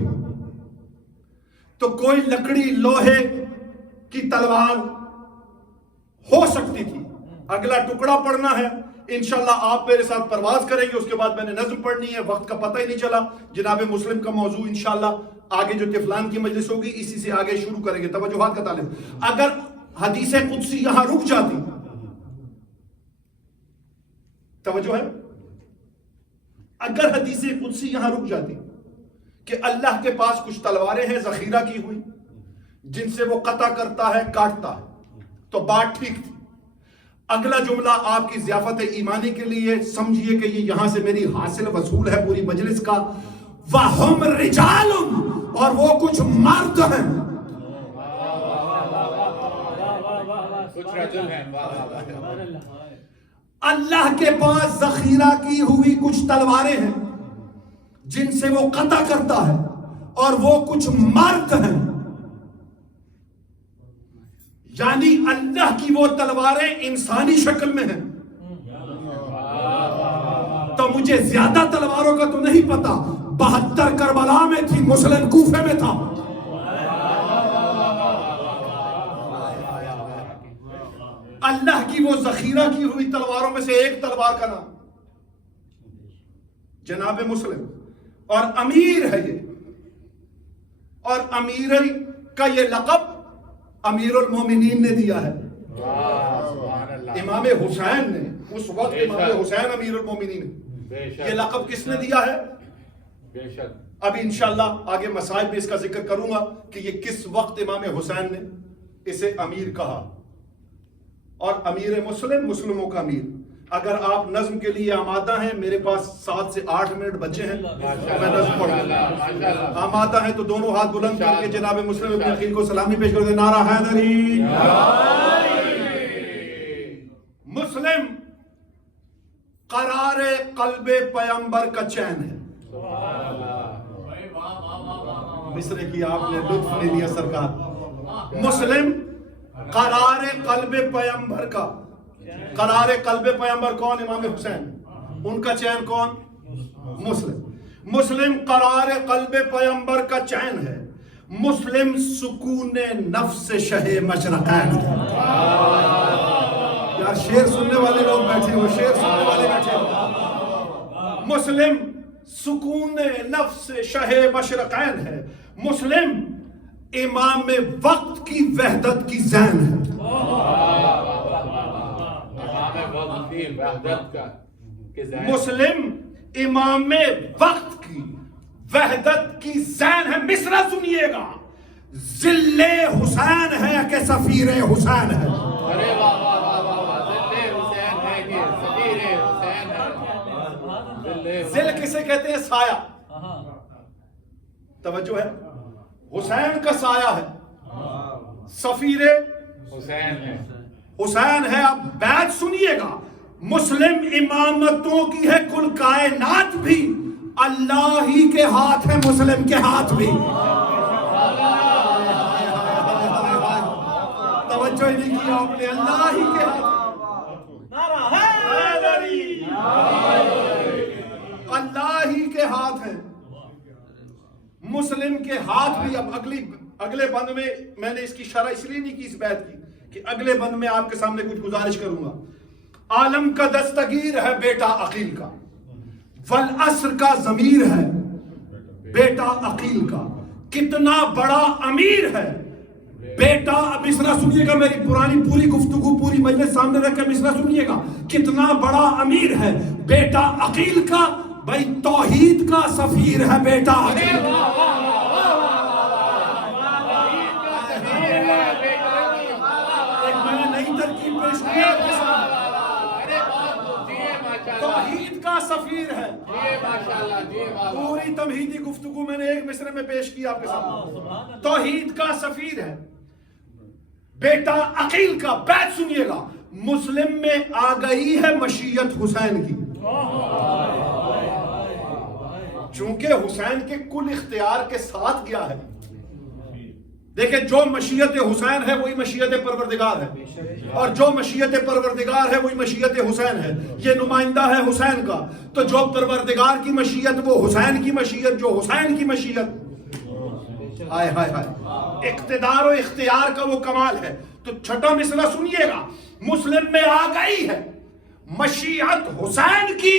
تو کوئی لکڑی لوہے کی تلوار ہو سکتی تھی۔ اگلا ٹکڑا پڑھنا ہے انشاءاللہ، آپ میرے ساتھ پرواز کریں گے، اس کے بعد میں نے نظم پڑھنی ہے، وقت کا پتہ ہی نہیں چلا۔ جناب مسلم کا موضوع انشاءاللہ آگے جو طفلان کی مجلس ہوگی اسی سے آگے شروع کریں گے، توجہات کا طالب۔ اگر حدیث قدسی یہاں رک جاتی، توجہ ہے، اگر حدیث قدسی یہاں رک جاتی کہ اللہ کے پاس کچھ تلواریں ہیں ذخیرہ کی ہوئی جن سے وہ قطع کرتا ہے، کاٹتا ہے، تو بات ٹھیک تھی۔ اگلا جملہ آپ کی ضیافت ایمانی کے لیے سمجھیے کہ یہ یہاں سے میری حاصل وصول ہے پوری مجلس کا۔ وَهُمْ رِجَالٌ، اور وہ کچھ مرد ہیں، اللہ کے پاس ذخیرہ کی ہوئی کچھ تلواریں ہیں جن سے وہ قطع کرتا ہے، اور وہ کچھ مرد ہیں، یعنی اللہ کی وہ تلواریں انسانی شکل میں ہیں۔ تو مجھے زیادہ تلواروں کا تو نہیں پتا، 72 کربلا میں تھی، مسلم کوفے میں تھا۔ اللہ کی وہ ذخیرہ کی ہوئی تلواروں میں سے ایک تلوار کا نام جناب مسلم، اور امیر ہے یہ، اور امیر کا یہ لقب امیر المومنین نے دیا ہے، امام حسین نے، اس وقت امام حسین امیر المومنین ہے۔ یہ لقب کس نے دیا ہے؟ اب انشاءاللہ آگے مسائل میں اس کا ذکر کروں گا کہ یہ کس وقت امام حسین نے اسے امیر کہا۔ اور امیر مسلم، مسلموں کا امیر۔ اگر آپ نظم کے لیے آمادہ ہیں، میرے پاس 7 سے 8 منٹ بچے ہیں، میں نظم پڑھوں۔ آمادہ ہیں تو دونوں ہاتھ بلند کر کے جناب مسلم ابن عقیل کو سلامی پیش کر دیں۔ نعرہ حیدری۔ مسلم قرار قلب پیغمبر کا چین ہے۔ مصرے کی آپ نے لطف لے لیا سرکار۔ مسلم قرار قلب پیغمبر کا، قرار قلب پیغمبر کون؟ امام حسین۔ ان کا چین کون؟ مسلم۔ مسلم قرار قلب پیغمبر کا چین ہے، مسلم سکون نفس شہ مشرقین ہے۔ یار شعر سننے والے لوگ بیٹھے ہو، شعر سننے والے بیٹھے ہو۔ مسلم سکون نفس شہ مشرقین ہے، مسلم امام وقت کی وحدت کی زین ہے۔ مسلم امام وقت کی وحدت کی زین ہے۔ مصرع سنیے گا، ذل حسین ہے کہ سفیر حسین ہے۔ ذل کسے کہتے ہیں؟ سایہ۔ توجہ ہے، حسین کا سایہ ہے، سفیر حسین ہے۔ اب بیعت سنیے گا، مسلم امامتوں کی ہے کل کائنات بھی، اللہ ہی کے ہاتھ ہے مسلم کے ہاتھ بھی۔ توجہ ہی نہیں کیا آپ نے، اللہ ہی کے ہاتھ۔ اللہ ہی کے ہاتھ ہیں مسلم کے ہاتھ بھی۔ اب اگلے بند میں میں نے اس کی شرح اس لیے نہیں کی اس بیعت کی کہ اگلے بند میں آپ کے سامنے کچھ گزارش کروں گا۔ عالم کا دستگیر ہے بیٹا عقیل کا، والعصر کا ضمیر ہے بیٹا عقیل کا، کتنا بڑا امیر ہے بیٹا۔ اب مصرع سنیے گا، میری پوری گفتگو پوری مجلس سامنے رکھ کے مصرع سنیے گا۔ کتنا بڑا امیر ہے بیٹا عقیل کا، بھائی توحید کا سفیر ہے بیٹا عقیل کا۔ ایک میں نے نئی ترکیب پیش کی آپ کے سامنے، توحید کا سفیر ہے۔ پوری تمہیدی گفتگو میں نے ایک مصرع میں پیش کی آپ کے سامنے، توحید کا سفیر ہے بیٹا عقیل کا۔ بیعت سنیے گا، مسلم میں آ گئی ہے مشیت حسین کی، چونکہ حسین کے کل اختیار کے ساتھ گیا ہے. دیکھیں جو مشیت حسین ہے وہی مشیت پروردگار ہے، اور جو مشیت پروردگار ہے وہی مشیت حسین ہے. یہ نمائندہ ہے حسین کا، تو جو پروردگار کی مشیت وہ حسین کی مشیت، جو حسین کی مشیت ہائے ہائے ہائے اقتدار و اختیار کا وہ کمال ہے. تو چھٹا مسئلہ سنیے گا، مسلم میں آ گئی ہے مشیت حسین کی،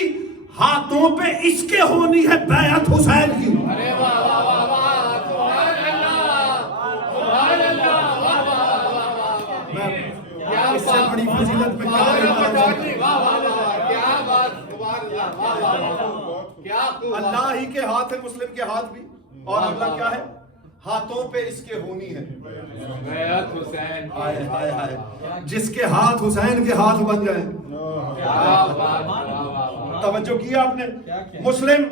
ہاتھوں پہ اس کے ہونی ہے بیعت حسین کی. اس سے بڑی فضیلت میں کیا اللہ ہی کے ہاتھ ہے، مسلم کے ہاتھ بھی، اور اللہ کیا ہے؟ ہاتھوں پہ اس کے ہونی ہے بیعت حسین. ہائے ہائے ہائے جس کے ہاتھ حسین کے ہاتھ بن جائیں. توجہ کیا آپ نے؟ مسلم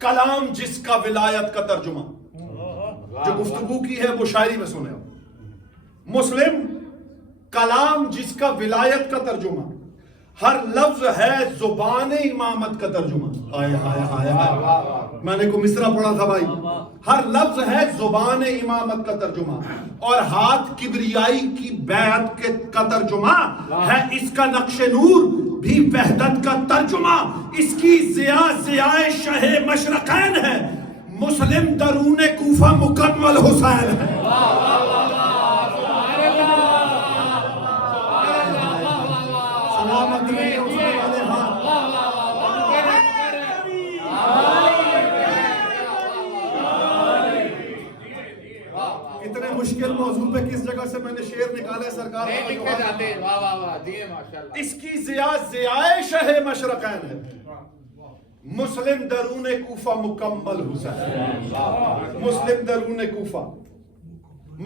کلام جس کا ولایت کا ترجمہ، جو گفتگو کی ہے وہ شاعری میں سنے. مسلم کلام جس کا ولایت کا ترجمہ، ہر لفظ ہے زبان امامت کا ترجمہ. آئے ہائے ہائے ہائے میں نے کو مصرع پڑھا تھا بھائی. ہر لفظ ہے زبان امامت کا ترجمہ، اور ہاتھ کبریائی کی بیعت کا ترجمہ ہے. اس کا نقش نور بھی وحدت کا ترجمہ، اس کی ضیاء ضیاء شہ مشرقین ہے. مسلم درون کوفہ مکمل حسین ہے. اتنے مشکل موضوع پہ کس جگہ سے میں نے شعر نکالا ہے سرکار؟ اس کی ضیاء ضیاء شہ مشرقین ہے. مسلم درون کوفہ مکمل حسین. مسلم درون کوفہ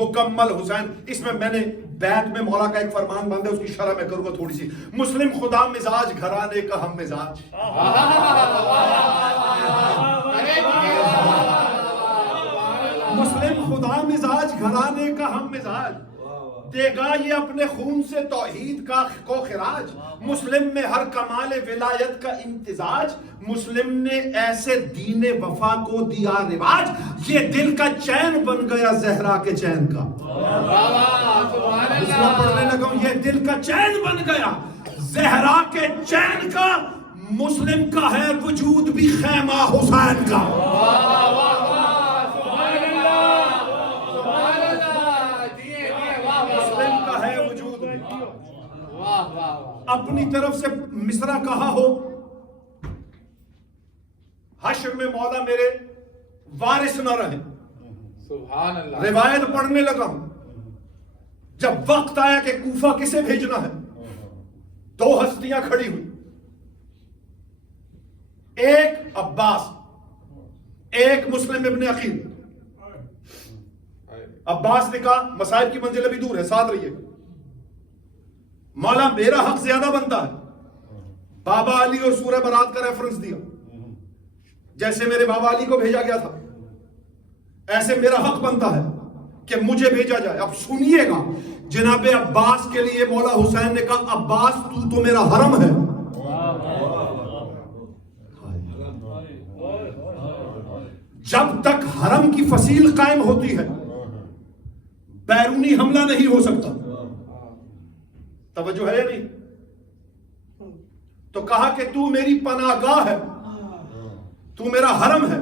مکمل حسین. اس میں نے بیت میں مولا کا ایک فرمان بند ہے، اس کی شرح میں کروں گا تھوڑی سی. مسلم خدا مزاج گھرانے کا ہم مزاج. مسلم خدا مزاج گھرانے کا ہم مزاج، دے گا یہ اپنے خون سے توحید کو خراج. مسلم میں ہر کمال ولایت کا امتزاج، مسلم نے ایسے دین وفا کو دیا رواج. یہ دل کا چین بن گیا زہرا کے چین کا. پڑھنے لگا ہوں، یہ دل کا چین بن گیا زہرا کے چین کا. مسلم کا ہے وجود بھی خیمہ حسین کا. مسلم کا ہے وجود بھی. اپنی طرف سے مصرع کہا ہو، حشر میں مولا میرے وارث نہ رہے. سبحان اللہ. روایت پڑھنے لگا ہوں، جب وقت آیا کہ کوفہ کسے بھیجنا ہے، دو ہستیاں کھڑی ہوئی. ایک عباس، ایک مسلم ابن عقیل. عباس نے کہا مصائب کی منزل ابھی دور ہے، ساتھ رہیے. مولا میرا حق زیادہ بنتا ہے. بابا علی اور سورہ برات کا ریفرنس دیا. جیسے میرے بابا علی کو بھیجا گیا تھا ایسے میرا حق بنتا ہے کہ مجھے بھیجا جائے. اب سنیے گا، جناب عباس کے لیے مولا حسین نے کہا عباس تو میرا حرم ہے. جب تک حرم کی فصیل قائم ہوتی ہے بیرونی حملہ نہیں ہو سکتا. توجہ ہے یا نہیں؟ تو کہا کہ تو میری پناہ گاہ ہے، تو میرا حرم ہے.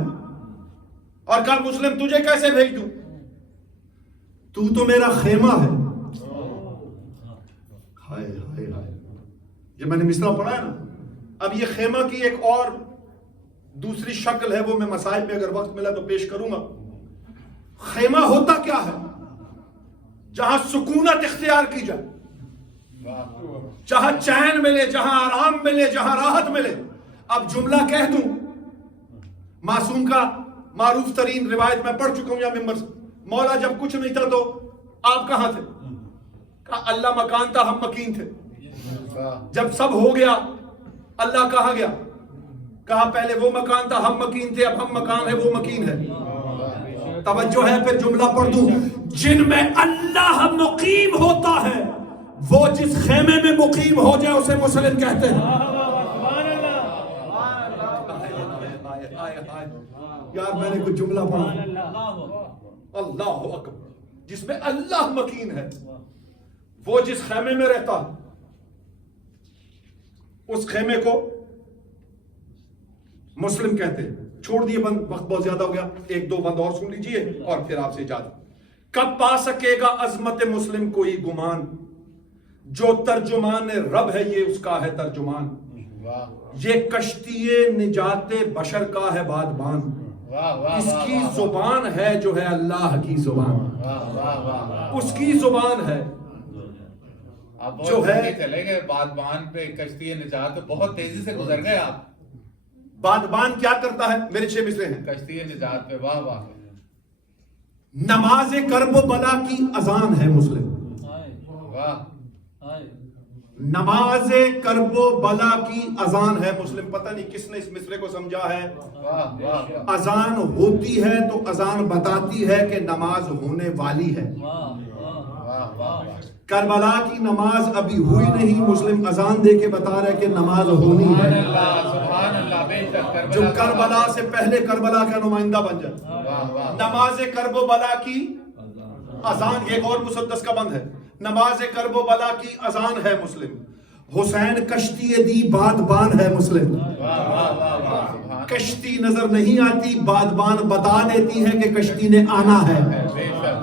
اور کہا مسلم تجھے کیسے بھیج دوں، تو میرا خیمہ ہے. ہائے ہائے ہائے یہ میں نے مصرع پڑھا ہے نا. اب یہ خیمہ کی ایک اور دوسری شکل ہے، وہ میں مصائب میں اگر وقت ملا تو پیش کروں گا. خیمہ ہوتا کیا ہے؟ جہاں سکونت اختیار کی جائے، جہاں چین ملے، جہاں آرام ملے، جہاں راحت ملے. اب جملہ کہہ دوں، معصوم کا معروف ترین روایت میں پڑھ چکا ہوں یا ممبر سے. مولا جب کچھ نہیں تھا تو آپ کہاں تھے؟ کہا اللہ مکان تھا، ہم مکین تھے. جب سب ہو گیا اللہ کہاں گیا؟ کہا پہلے وہ مکان تھا، ہم مکین تھے، اب ہم مکان ہے، وہ مکین ہے. توجہ ہے؟ پھر جملہ پڑھ دوں، جن میں اللہ مقیم ہوتا ہے وہ جس خیمے میں مقیم ہو جائے اسے مسلم کہتے ہیں. یار میں نے کوئی جملہ پڑھا، اللہ اکبر، جس میں اللہ مکین ہے، وہ جس خیمے میں رہتا اس خیمے کو مسلم کہتے ہیں۔ چھوڑ دیے بند، وقت بہت زیادہ ہو گیا، ایک دو بند اور سن لیجئے اور پھر آپ سے اجازت۔ کب پا سکے گا عظمت مسلم کوئی گمان، جو ترجمان رب ہے یہ اس کا ہے ترجمان، یہ کشتی نجات بشر کا ہے بادبان، اس کی زبان ہے جو ہے اللہ کی زبان، اس کی زبان ہے آپ جو ہے چلے گئے بادبان پہ کشتی نجات، بہت تیزی سے گزر گئے آپ۔ بادبان کیا کرتا ہے؟ میرے 6 مصرے ہیں۔ کشتی نجات پہ، واہ واہ، نماز کرب و بلا کی اذان ہے مسلم، واہ، نماز کرب و بلا کی اذان ہے مسلم۔ پتہ نہیں کس نے اس مصرے کو سمجھا ہے۔ واہ واہ، اذان ہوتی ہے تو اذان بتاتی ہے کہ نماز ہونے والی ہے۔ واہ واہ، کربلا کی نماز ابھی ہوئی نہیں، مسلم اذان دے کے بتا رہے کہ نماز ہونی ہے۔ سبحان اللہ، بے شک جو کربلا سے پہلے کربلا کا نمائندہ بن جائے۔ واہ واہ، نماز کرب و بلا کی اذان، ایک اور مسدس کا بند ہے، نماز کرب و بلا کی اذان ہے مسلم، حسین کشتی دی بادبان ہے مسلم۔ واہ واہ واہ واہ، سبحان کشتی نظر نہیں آتی، بادبان بتا دیتی ہے کہ کشتی نے آنا ہے۔ بے شک،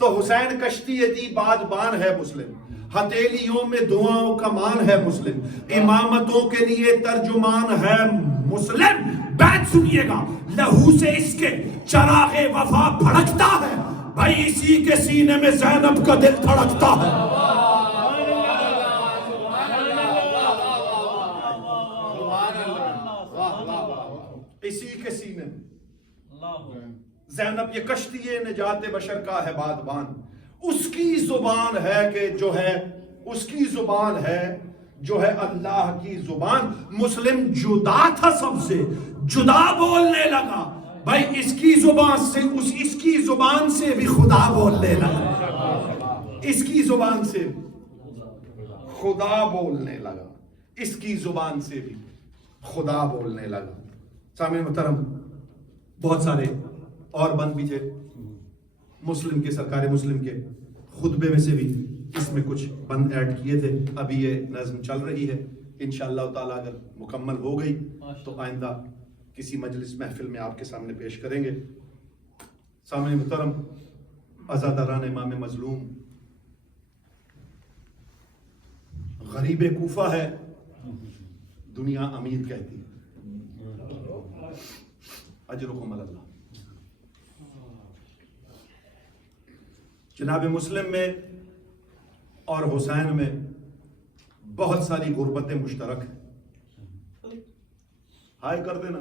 تو حسین کشتی دی بادبان ہے مسلم، ہتھیلیوں میں دعاؤں کا مان ہے مسلم، امامتوں کے لیے ترجمان ہے مسلم۔ بیت سنیے گا، لہو سے اس کے چراغ وفا بھڑکتا ہے، بھائی اسی کے سینے میں زینب کا دل دھڑکتا ہے۔ اسی کے سینے میں زینب، یہ کشتی نجات بشر کا ہے بادبان، اس کی زبان ہے کہ جو ہے، اس کی زبان ہے جو ہے اللہ کی زبان۔ مسلم جدا تھا سب سے، جدا بولنے لگا، بھائی اس کی زبان سے، اس کی زبان سے بھی خدا بولنے لگا، اس کی زبان سے خدا بولنے لگا، اس کی زبان سے بھی خدا بولنے لگا۔ سامعین محترم، بہت سارے اور بند بھی تھے مسلم کے، سرکار مسلم کے خطبے میں سے بھی اس میں کچھ بند ایڈ کیے تھے۔ ابھی یہ نظم چل رہی ہے، انشاءاللہ تعالیٰ اگر مکمل ہو گئی تو آئندہ کسی مجلس محفل میں آپ کے سامنے پیش کریں گے۔ سامعین محترم، عزاداران امام مظلوم، غریب کوفہ ہے، دنیا امیر کہتی ہے، اجرکم علی اللہ۔ جناب مسلم میں اور حسین میں بہت ساری غربتیں مشترک ہیں، ہائے کر دینا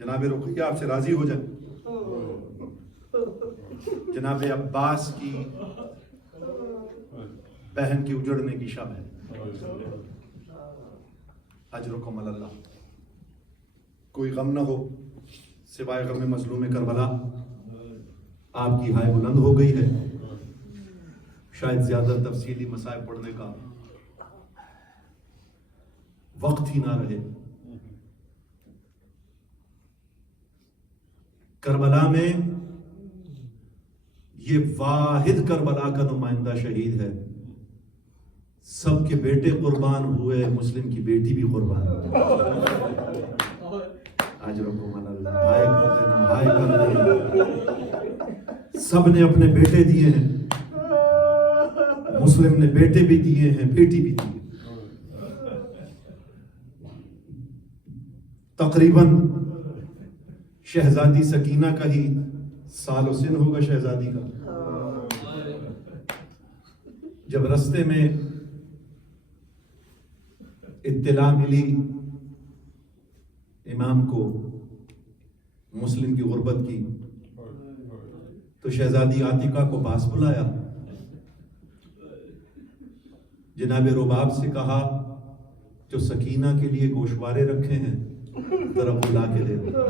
جناب رقیہ، آپ سے راضی ہو جائے۔ جناب عباس کی بہن کی اجڑنے کی شب ہے، اجرکم علی اللہ۔ کوئی غم نہ ہو سوائے غم مظلوم کربلا، آپ کی ہائے بلند ہو گئی ہے، شاید زیادہ تفصیلی مسائل پڑھنے کا وقت ہی نہ رہے۔ کربلا میں یہ واحد کربلا کا نمائندہ شہید ہے، سب کے بیٹے قربان ہوئے، مسلم کی بیٹی بھی قربان ہوئی۔ اجرکم علی اللہ، ہائے کر دینا، ہائے کر دینا۔ سب نے اپنے بیٹے دیے ہیں، مسلم نے بیٹے بھی دیے ہیں، بیٹی بھی دی ہے۔ تقریباً شہزادی سکینہ کا ہی سال و سن ہوگا شہزادی کا، جب رستے میں اطلاع ملی امام کو مسلم کی غربت کی، تو شہزادی عاتقہ کو پاس بلایا، جناب رباب سے کہا جو سکینہ کے لیے گوشوارے رکھے ہیں ذرا بلا کے دے دو۔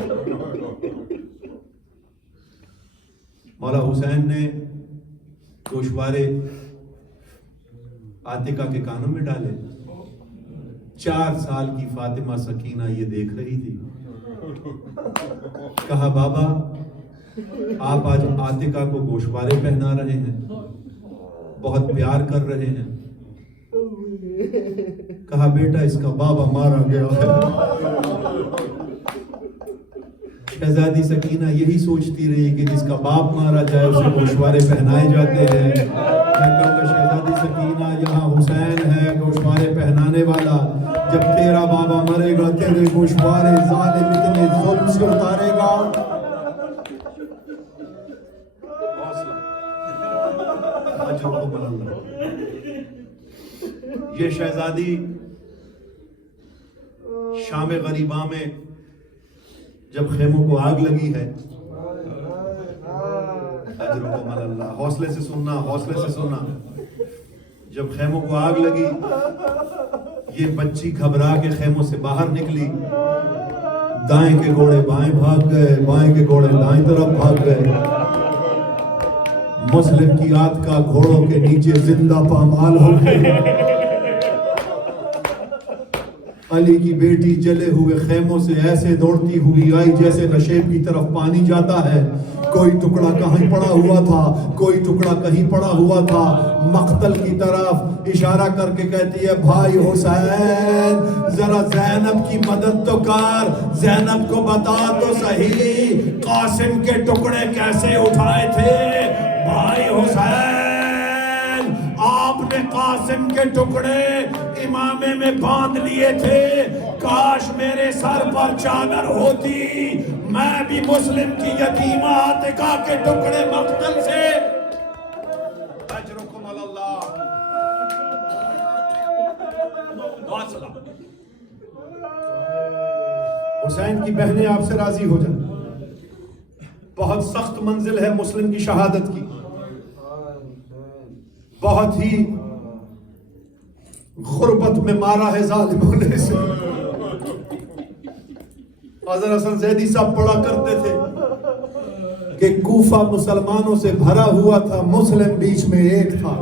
مولا حسین نے گوشوارے عاتقہ کے کانوں میں ڈالے، 4 سال کی فاطمہ سکینہ یہ دیکھ رہی تھی. کہا بابا آپ آج عاتقہ کو گوشوارے پہنا رہے ہیں, بہت پیار کر رہے ہیں. کہا بیٹا اس کا بابا مارا گیا ہے. شہزادی سکینہ یہی سوچتی رہی کہ جس کا باپ مارا جائے اسے گوشوارے پہنائے جاتے ہیں. میں کہوں گا شہزادی سکینہ یہاں حسین ہے گوشوارے پہنانے والا. جب تیرا بابا مرے گا تیرے گوشوارے ظالم اتنے ظلم سے اتارے گا. یہ شہزادی شام غریباں میں جب خیموں کو آگ لگی ہے, اجرکم اللہ, حوصلے سے سننا, حوصلے سے سننا. جب خیموں کو آگ لگی یہ بچی گھبرا کے خیموں سے باہر نکلی. دائیں کے گھوڑے بائیں بھاگ گئے, بائیں کے گھوڑے دائیں طرف بھاگ گئے. مسلم کی عاتقہ گھوڑوں کے نیچے زندہ پامال ہو گئی. علی کی بیٹی جلے ہوئے خیموں سے ایسے دوڑتی ہوئی آئی جیسے نشیب کی طرف پانی جاتا ہے. کوئی ٹکڑا کہیں پڑا ہوا تھا, کوئی ٹکڑا کہیں پڑا ہوا تھا. مقتل کی طرف اشارہ کر کے کہتی ہے بھائی حسین ذرا زینب کی مدد تو کر, زینب کو بتا تو صحیح قاسم کے ٹکڑے کیسے اٹھائے تھے. بھائی حسین آپ نے قاسم کے ٹکڑے امامے میں باندھ لیے تھے. کاش میرے سر پر چادر ہوتی, میں بھی مسلم کی یتیمہ عاتقہ کے ٹکڑے مقتل سے. اجرکم اللہ. حسین کی بہنیں آپ سے راضی ہو جائیں. بہت سخت منزل ہے مسلم کی شہادت کی, بہت ہی غربت میں مارا ہے ظالموں نے اسے. حضرت حسن زیدی صاحب پڑھا کرتے تھے کہ کوفہ مسلمانوں سے بھرا ہوا تھا, مسلم بیچ میں ایک تھا.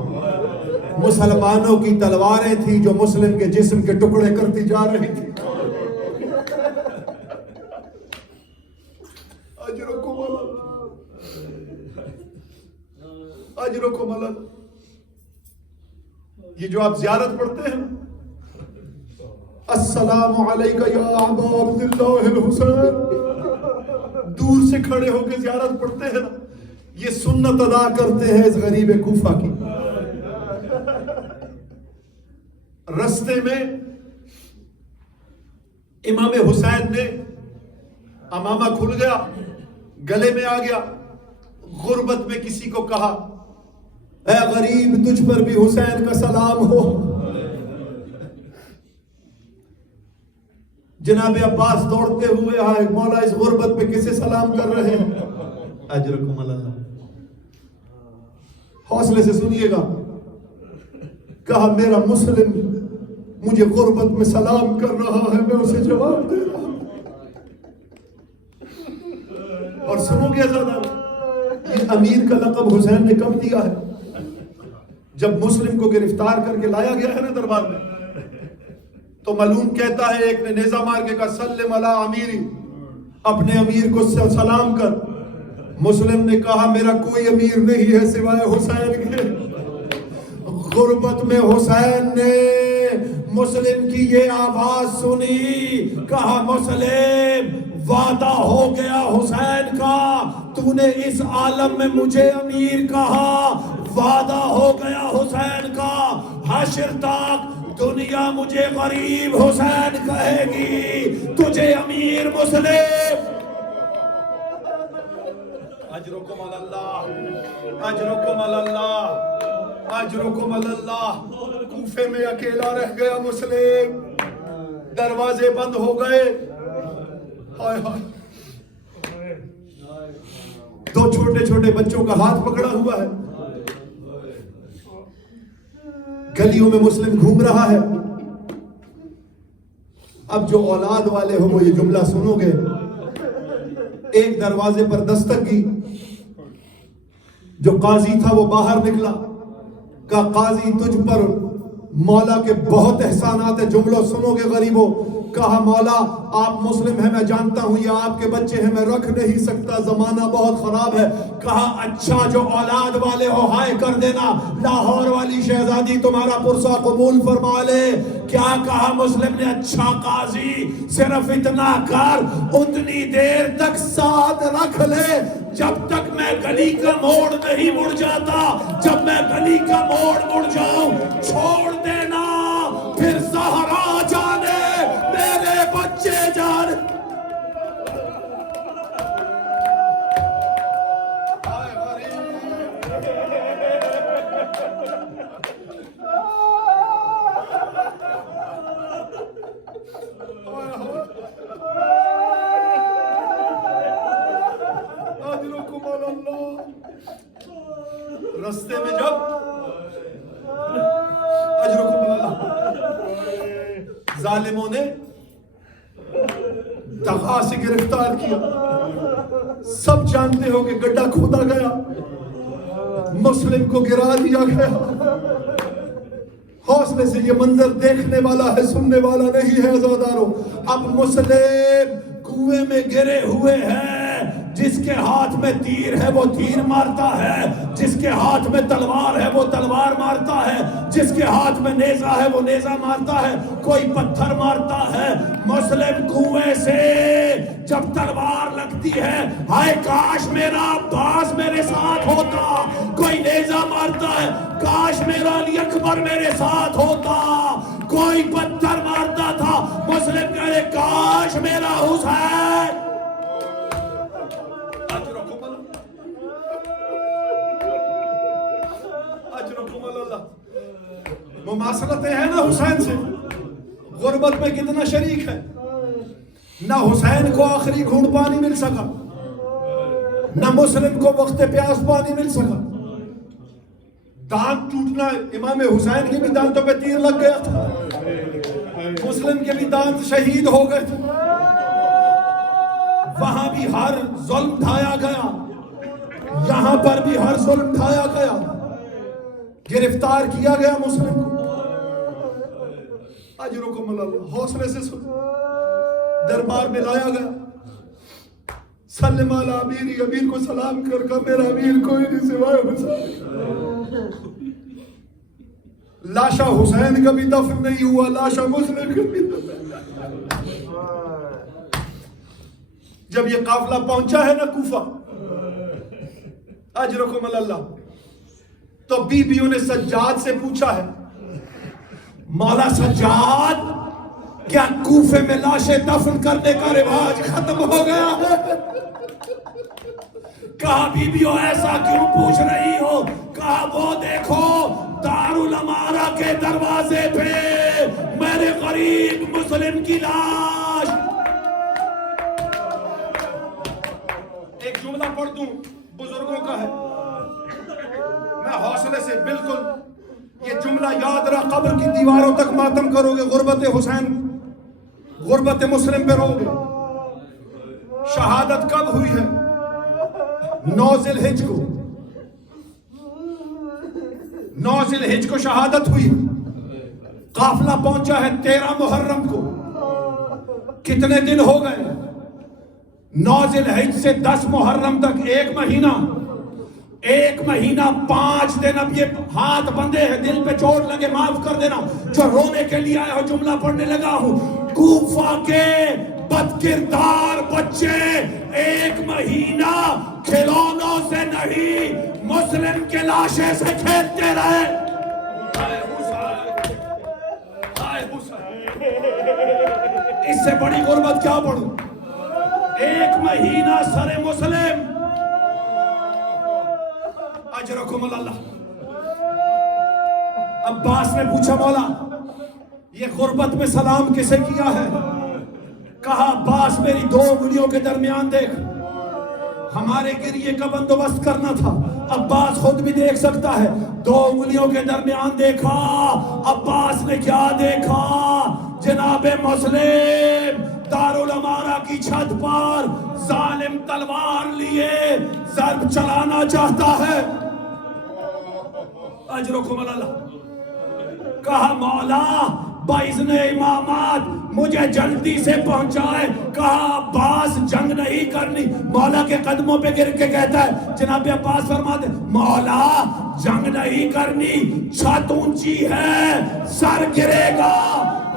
مسلمانوں کی تلواریں تھیں جو مسلم کے جسم کے ٹکڑے کرتی جا رہی تھی. اجرکم اللہ, اجرکم اللہ. یہ جو آپ زیارت پڑھتے ہیں السلام علیکہ یا ابا عبداللہ الحسین, دور سے کھڑے ہو کے زیارت پڑھتے ہیں نا, یہ سنت ادا کرتے ہیں اس غریب کوفہ کی. رستے میں امام حسین نے امامہ کھل گیا, گلے میں آ گیا. غربت میں کسی کو کہا اے غریب تجھ پر بھی حسین کا سلام ہو. جناب عباس دوڑتے ہوئے آئے, مولا اس غربت پہ کسے سلام کر رہے ہیں. اجرکم اللہ. حوصلے سے سنیے گا. کہا میرا مسلم مجھے غربت میں سلام کر رہا ہے, میں اسے جواب دے رہا ہوں. اور سنو گے زیادہ, یہ امیر کا لقب حسین نے کب دیا ہے؟ جب مسلم کو گرفتار کر کے لایا گیا ہے نا دربار میں, تو معلوم کہتا ہے ایک نے نیزہ مار کے کہا سلم علی امیری, اپنے امیر کو سلام کر. مسلم نے کہا میرا کوئی امیر نہیں ہے سوائے حسین کے. غربت میں حسین نے مسلم کی یہ آواز سنی, کہا مسلم وعدہ ہو گیا حسین کا, تو نے اس عالم میں مجھے امیر کہا, وعدہ ہو گیا حسین کا, حشر تک دنیا مجھے غریب حسین کہے گی, تجھے امیر مسلم. اجرکم اللہ, اجرکم اللہ, اجرکم اللہ. کوفے میں اکیلا رہ گیا مسلم, دروازے بند ہو گئے. ہائے ہائے, دو چھوٹے چھوٹے بچوں کا ہاتھ پکڑا ہوا ہے, گلیوں میں مسلم گھوم رہا ہے. اب جو اولاد والے ہو وہ یہ جملہ سنو گے. ایک دروازے پر دستک کی, جو قاضی تھا وہ باہر نکلا, کہا قاضی تجھ پر مولا کے بہت احسانات ہیں. جملوں سنو گے غریبوں. کہا مولا آپ مسلم ہیں میں جانتا ہوں, یہ آپ کے بچے ہیں میں رکھ نہیں سکتا, زمانہ بہت خراب ہے. کہا اچھا جو اولاد والے ہو ہائے کر دینا, لاہور والی شہزادی تمہارا پرسہ قبول فرما لے. کیا کہا مسلم نے؟ اچھا قاضی صرف اتنا کر, اتنی دیر تک ساتھ رکھ لے جب تک میں گلی کا موڑ نہیں مڑ جاتا. جب میں گلی کا موڑ مڑ جاؤں چھوڑ دینا, پھر زہرا جانے میرے بچے جانے. رستے میں جب اجرکم اللہ ظالموں نے دغا سے گرفتار کیا, سب جانتے ہو کہ گڈھا کھودا گیا, مسلم کو گرا دیا گیا. حوصلے سے یہ منظر دیکھنے والا ہے, سننے والا نہیں ہے عزادارو. اب مسلم کنویں میں گرے ہوئے ہیں. جس کے ہاتھ میں تیر ہے وہ تیر مارتا ہے, جس کے ہاتھ میں تلوار ہے وہ تلوار مارتا ہے, جس کے ہاتھ میں نیزہ ہے وہ نیزہ مارتا ہے, کوئی پتھر مارتا ہے. مسلم کنویں سے جب تلوار لگتی ہے, ہائے کاش میرا عباس میرے ساتھ ہوتا. کوئی نیزہ مارتا ہے, کاش میرا علی اکبر میرے ساتھ ہوتا. کوئی پتھر مارتا تھا, مسلم کہہ رہے کاش میرا حسین. مماثلتیں ہیں نا حسین سے, غربت میں کتنا شریک ہے. نہ حسین کو آخری گھونٹ پانی مل سکا, نہ مسلم کو وقت پیاس پانی مل سکا. دانت ٹوٹنا, امام حسین کے بھی دانتوں پہ تیر لگ گیا تھا, مسلم کے بھی دانت شہید ہو گئے تھے. وہاں بھی ہر ظلم ڈھایا گیا, یہاں پر بھی ہر ظلم ڈھایا گیا. گرفتار کیا گیا مسلم کو. اجرکم اللہ, حوصلے سے سن, دربار میں لایا گیا. سلم علی امیری, امیر کو سلام کر کر, میرا امیر کوئی نہیں سوائے حسین. لاشا حسین کا بھی دفن نہیں ہوا, لاشا مسلم کا بھی دفن. جب یہ قافلہ پہنچا ہے نا کوفہ, اجرکم اللہ, تو بیویوں نے سجاد سے پوچھا ہے, مولا سجاد کیا کوفے میں لاشیں دفن کرنے کا رواج ختم ہو گیا ہے؟ کہا بیویوں ایسا کیوں پوچھ رہی ہو؟ کہا وہ دیکھو دارالامارہ کے دروازے پہ میرے غریب مسلم کی لاش. ایک جملہ پڑھ دوں, بزرگوں کا ہے, میں حوصلے سے بالکل یہ جملہ یاد رہا, قبر کی دیواروں تک ماتم کرو گے, غربت حسین غربت مسلم پہ رہو گے. شہادت کب ہوئی ہے؟ 9 ذی الحج کو, 9 ذی الحج کو شہادت ہوئی. قافلہ پہنچا ہے 13 محرم کو. کتنے دن ہو گئے؟ 9 ذی الحج سے 10 محرم تک ایک مہینہ, 5 دن. اب یہ ہاتھ بندے ہیں, دل پہ چوٹ لگے معاف کر دینا. جو رونے کے لیے آئے ہو جملہ پڑھنے لگا ہوں. کوفہ کے بد کردار بچے 1 مہینہ کھلونوں سے نہیں مسلم کے لاشے سے کھیلتے رہے. اس سے بڑی غربت کیا پڑھوں؟ 1 مہینہ سر مسلم. اجرکم اللہ. عباس نے پوچھا مولا یہ غربت میں سلام کسے کیا ہے؟ کہا عباس میری 2 انگلیوں کے درمیان دیکھ, ہمارے گریے کا بندوبست کرنا تھا. عباس خود بھی دیکھ سکتا ہے, 2 انگلیوں کے درمیان دیکھا. عباس نے کیا دیکھا؟ جناب مسلم دارالامارہ کی چھت پر ظالم تلوار لیے ضرب چلانا چاہتا ہے. اجرکم اللہ. کہا مولا باذن امامات مجھے جلدی سے پہنچائے. کہا عباس جنگ نہیں کرنی. مولا کے قدموں پہ گر کے کہتا ہے جناب عباس فرماتے مولا جنگ نہیں کرنی, چھت اونچی ہے, سر گرے گا,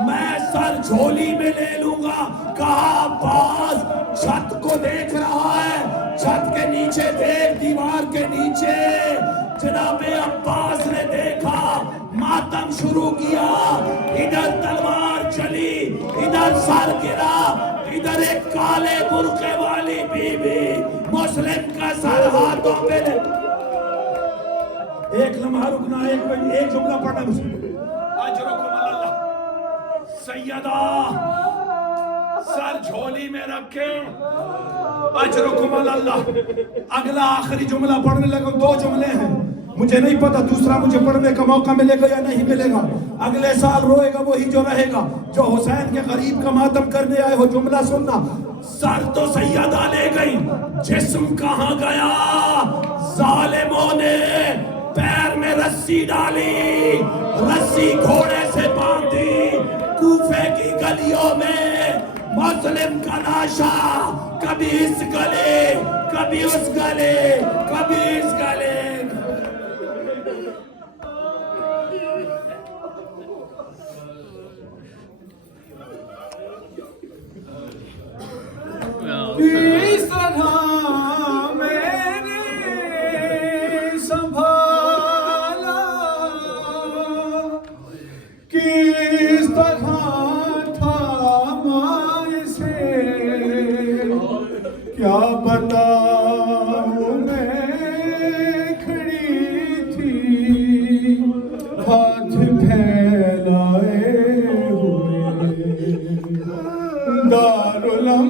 میں سر جھولی میں لے لوں گا. کہا عباس چھت کو دیکھ رہا ہے, چھت کے نیچے دیکھ, دیوار کے نیچے. جناب عباس نے دیکھا, ماتم شروع کیا, ادھر تلوار چلی, ادھر سر گرا, ادھر ایک کالے برقعے والی بی بی مسلم کا سر ہاتھوں پہ لے. ایک لمحہ رکنا, ایک جملہ پڑھنا مجھے. اجرکم اللہ. سیدہ سر جھولی میں رکھے, اجرکم اللہ. اگلا آخری جملہ پڑھنے لگا, 2 جملے ہیں, مجھے نہیں پتا دوسرا مجھے پڑھنے کا موقع ملے گا یا نہیں ملے گا. اگلے سال روئے گا وہی جو رہے گا, جو حسین کے غریب کا ماتم کرنے آئے ہو. جملہ سننا, سر تو سیدہ لے گئی, جسم کہاں گیا؟ ظالموں نے پیر میں رسی ڈالی, رسی گھوڑے سے باندھی, کوفے کی گلیوں میں مسلم کا لاشا کبھی اس گلے, کبھی اس گلے, کبھی اس گلے. کس طرح میں نے سنبھالا, کس طرح تھاما اسے, کیا بتاؤں میں کھڑی تھی ہاتھ پھیلائے ہوئے, دارالعلوم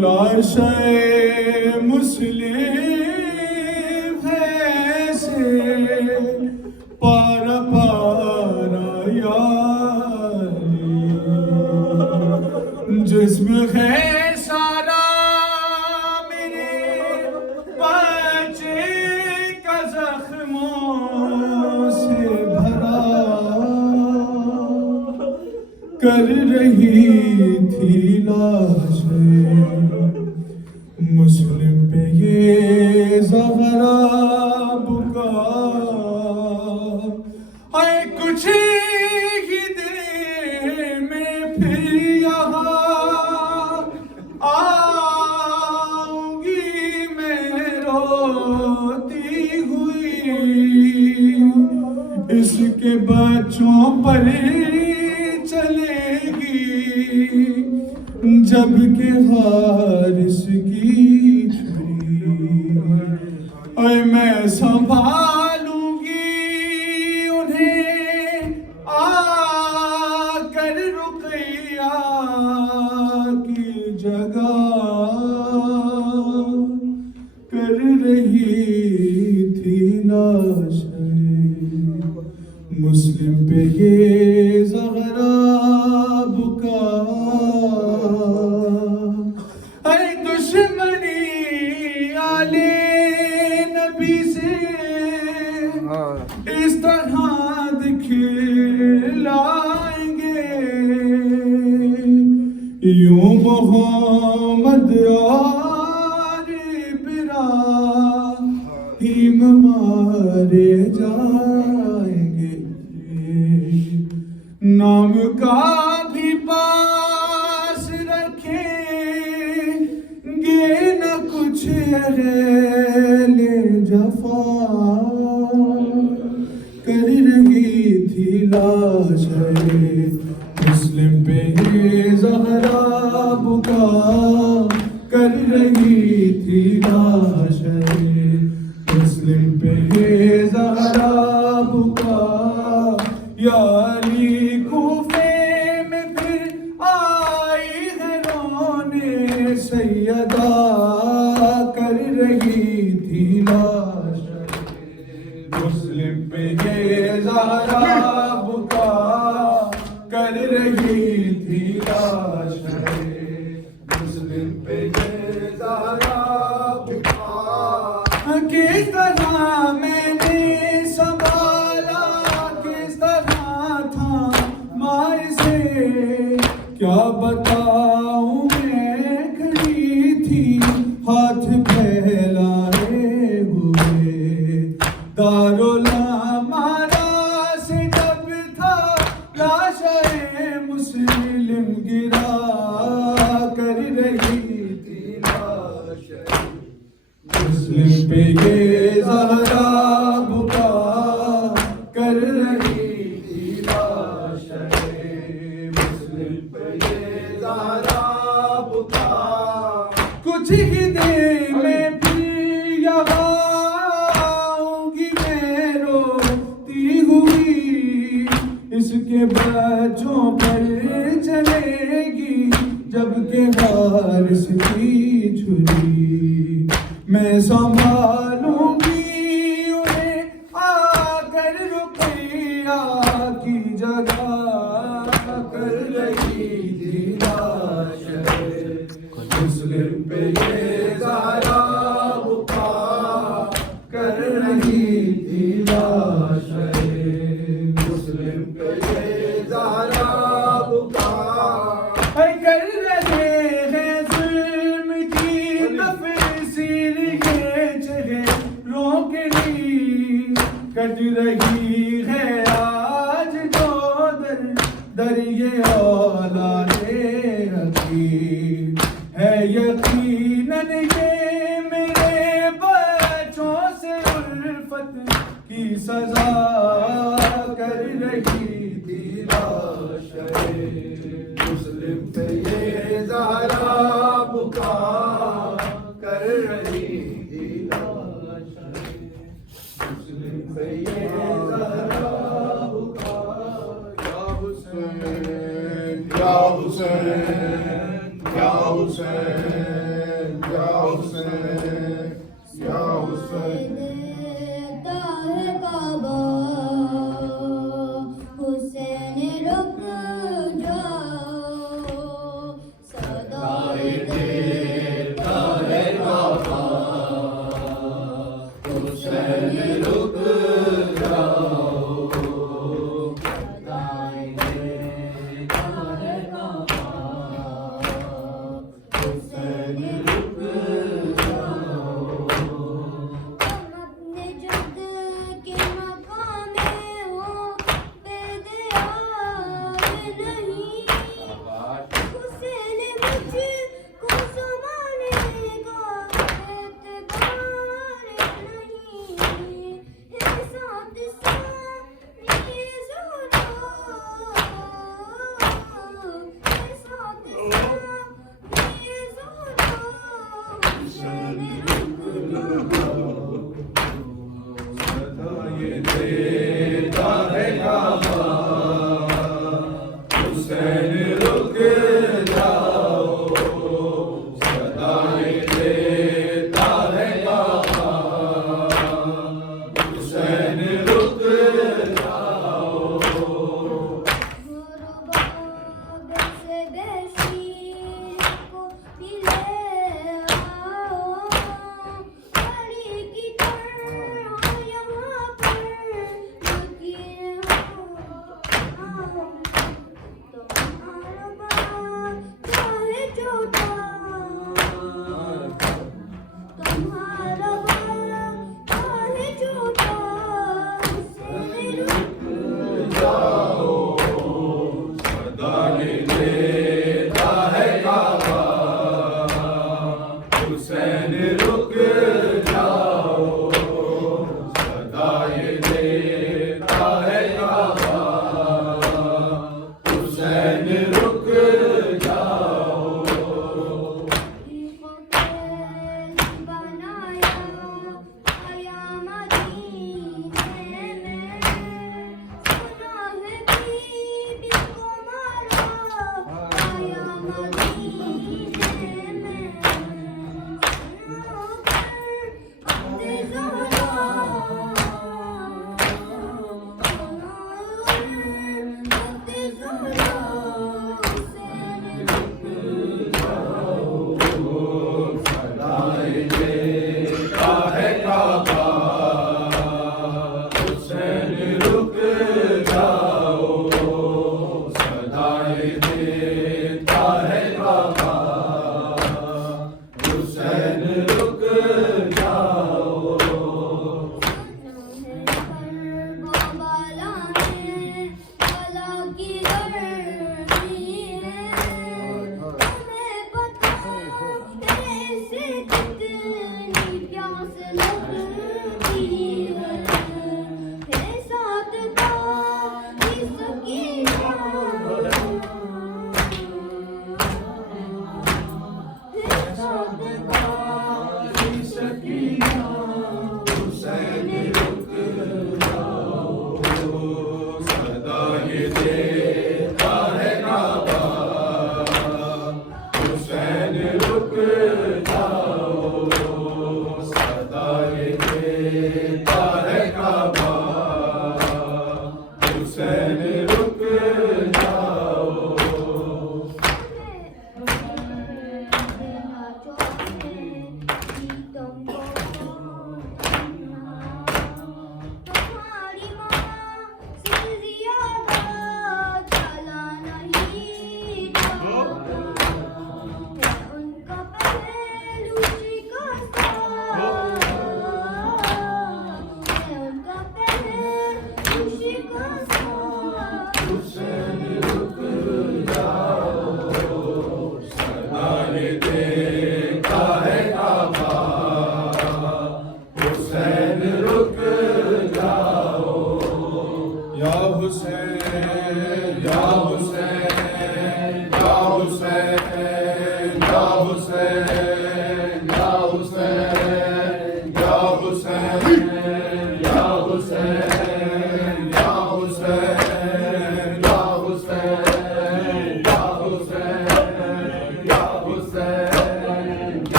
لاشے مسلم ہے سے پارا پارا یاری, جسم ہے سارا میرے بچے کا زخموں سے بھرا, کر رہی تھی لاش مسلم پہ یہ زہرا بکا. اے کچھ ہی دیر میں پھر یہاں آؤں گی میں روتی ہوئی, اس کے بچوں پر چلے گی جب کہ حارث کی چھری. اے میں سنبھالوں گی انہیں آ کر رقیہ کی جگہ, کر رہی تھی لاش مسلم پہ یہ زہرا بکا. اے دشمنی آلے نبی سے اس طرح دکھلائیں گے, یوں محمد اور ابراہیم مارے جائیں گے. نام کا بھی پاس رکھیں گے نہ کچھ اہل جفا, کر رہی تھی لاش مسلم پہ زہرا بکا, کر رہی تھی لاش مسلم پہ زہرا بکا. یا سیدہ کر رہی تھی لاش، مسلم پہ یہ زہرا بکا کر رہی تھی لاش، مسلم پہ یہ زہرا بکا، کس طرح میں نے سنبھالا، کس طرح تھا ماں سے، کیا بتاؤں میں کھڑی تھی ہاتھ پھیلائے ہوئے، دارالامارا سے جب تھا لاشیں مسلم گرا کر رہی تھی لاش، مسلم پہ یہ زہرا بکا کر رہی تھی لاش، مسلم پہ یہ زہرا بکا، کچھ ہی دیر میں پھر یہاں آؤں گی میں روتی ہوئی، اس کے بچوں پر چلے گی جب کہ وارث کی چھری، میں سنبھالوں گی انہیں آ کر رقیہ کی جگہ کر رہی تھی لاش، مسلم پہ یہ زہرا بکا کر رہی تھی لاش، مسلم پہ یہ زہرا بکا، کر رہے ہیں ظلم کی تفسیر یہ چہروں کے لیے، کٹ رہی ہے آج جو در یہ اولاد حکیم، ہے یقیناً یہ میرے بچوں سے الفت کی سزا کر رہی تھی لاش، مسلم پہ یہ زہرا بکا کر رہی تھی لاش، مسلم پہ یہ زہرا بکا، یا حسین یا حسین یا حسین یا حسین یا حسین، حسین رک جاؤ، صدائے دیتا ہے کعبہ، حسین رک جاؤ، صدائے دیتا ہے کعبہ، حسین رک جاؤ، ہم اپنے جد کے مقام میں ہو بے دیار نہیں، حسین مجھ کو زمانے کا اعتبار نہیں، ہے ساتھ ساتھ یہ زہرا، ہے ساتھ ساتھ یہ زہرا،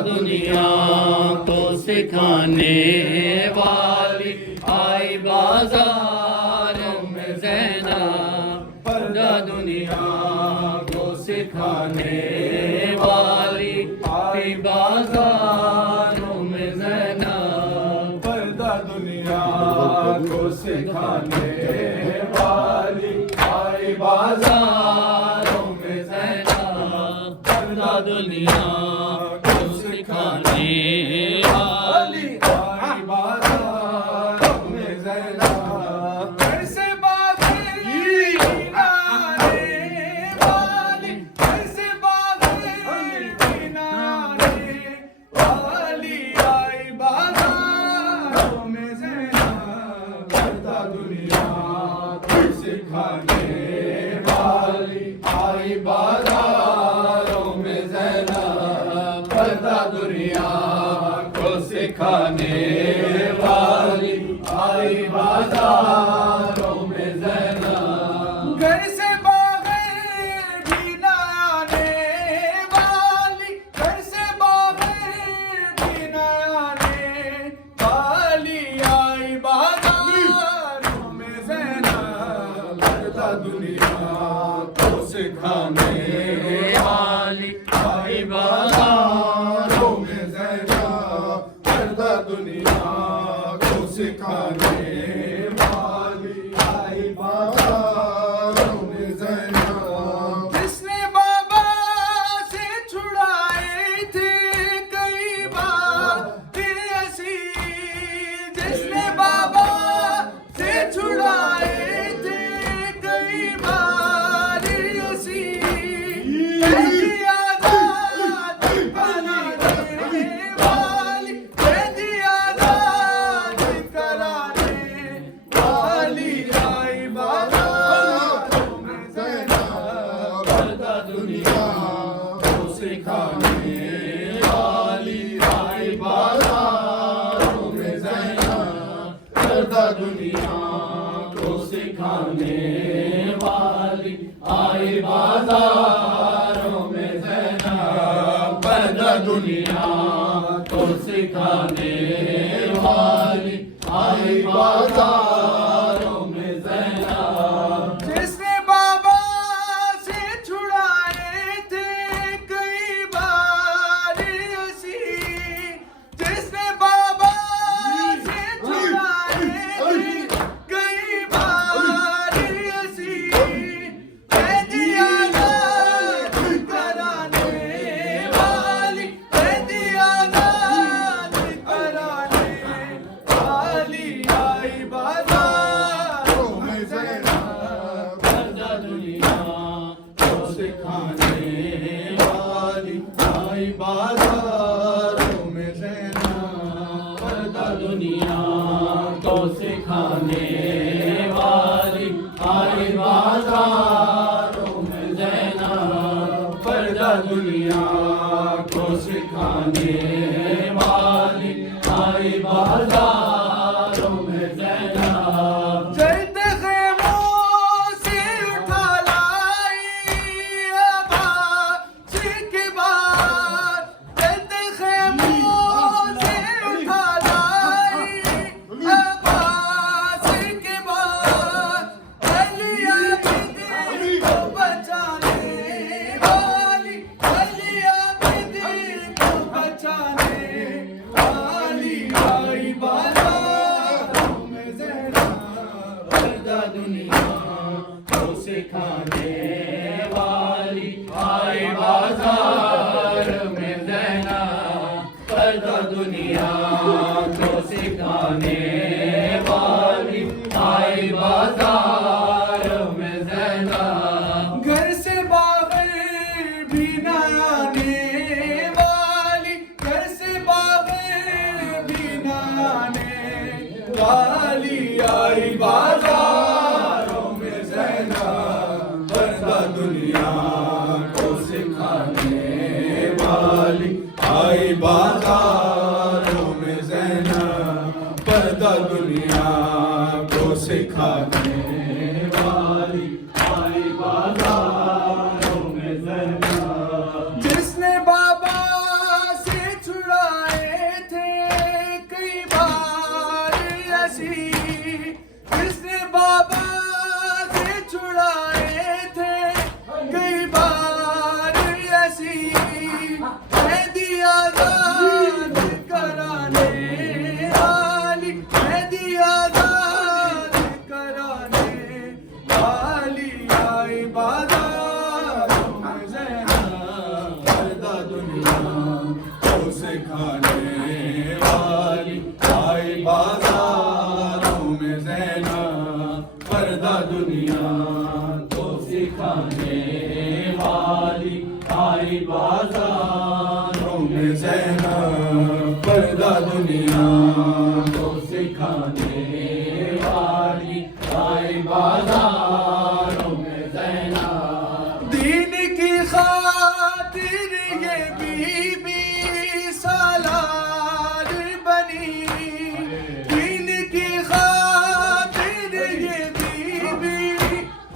دنیا کو سکھانے والی آئی بازاروں میں زینب، پردہ دنیا کو سکھانے والی آئی بازاروں میں زینب، پردہ دنیا کو سکھانے والی آئی بازاروں میں زینب، پردہ دنیا دنیا کو سکھانے والی آئی بازاروں میں زینب پردہ دنیا کو سکھانے والی آئی بازاروں میں زینب جلد خیموں سے اٹھا لائی عباسی کے بعد، جلد خیموں سے اٹھا لائی عباسی کے بعد، علی عابدین کو بچانے والی، علی عابدین کو بچانے والی آئی بازاروں میں زینب پردہ دنیا کو سکھانے والی آئی بازار میں زینب پردہ دنیا کو سکھانے والی آئی بازار میں زینب گھر سے باہر بھی نہ آنے والی، گھر سے باہر بھی نہ آنے والی آئی بازاروں میں زینب پردہ دنیا کو سکھانے والی آئی بازاروں میں زینب پردہ دنیا کو سکھانے والی آئی بازاروں میں زینب جس نے بابا سے چھڑائے تھے کئی بار اسیر، جس نے بابا سے چھڑائے تھے کئی بار اسیر، مہدی آزاد کرانے والی، مہدی آزاد کرانے والی آئی بازاروں میں زینب پردہ دنیا کو سکھانے والی آئی بازاروں میں زینب پردہ دنیا کو سکھانے والی آئی بازاروں میں زینب پردہ دنیا کو سکھانے والی آئی بازاروں میں زینب دین کی خاطر یہ بی بی سالار بنی، دین کی خاطر یہ بی بی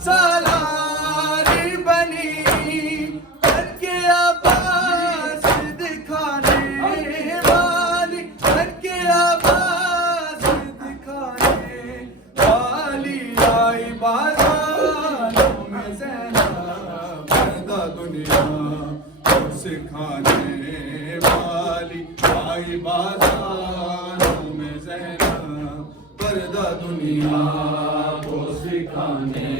سالار بنی، کر کے عباس دکھانے والی، کر کے عباس دکھانے والی آئی بازاروں میں زینب پردہ دنیا کو سکھانے والی آئی بازاروں میں زینب پردہ دنیا کو سکھانے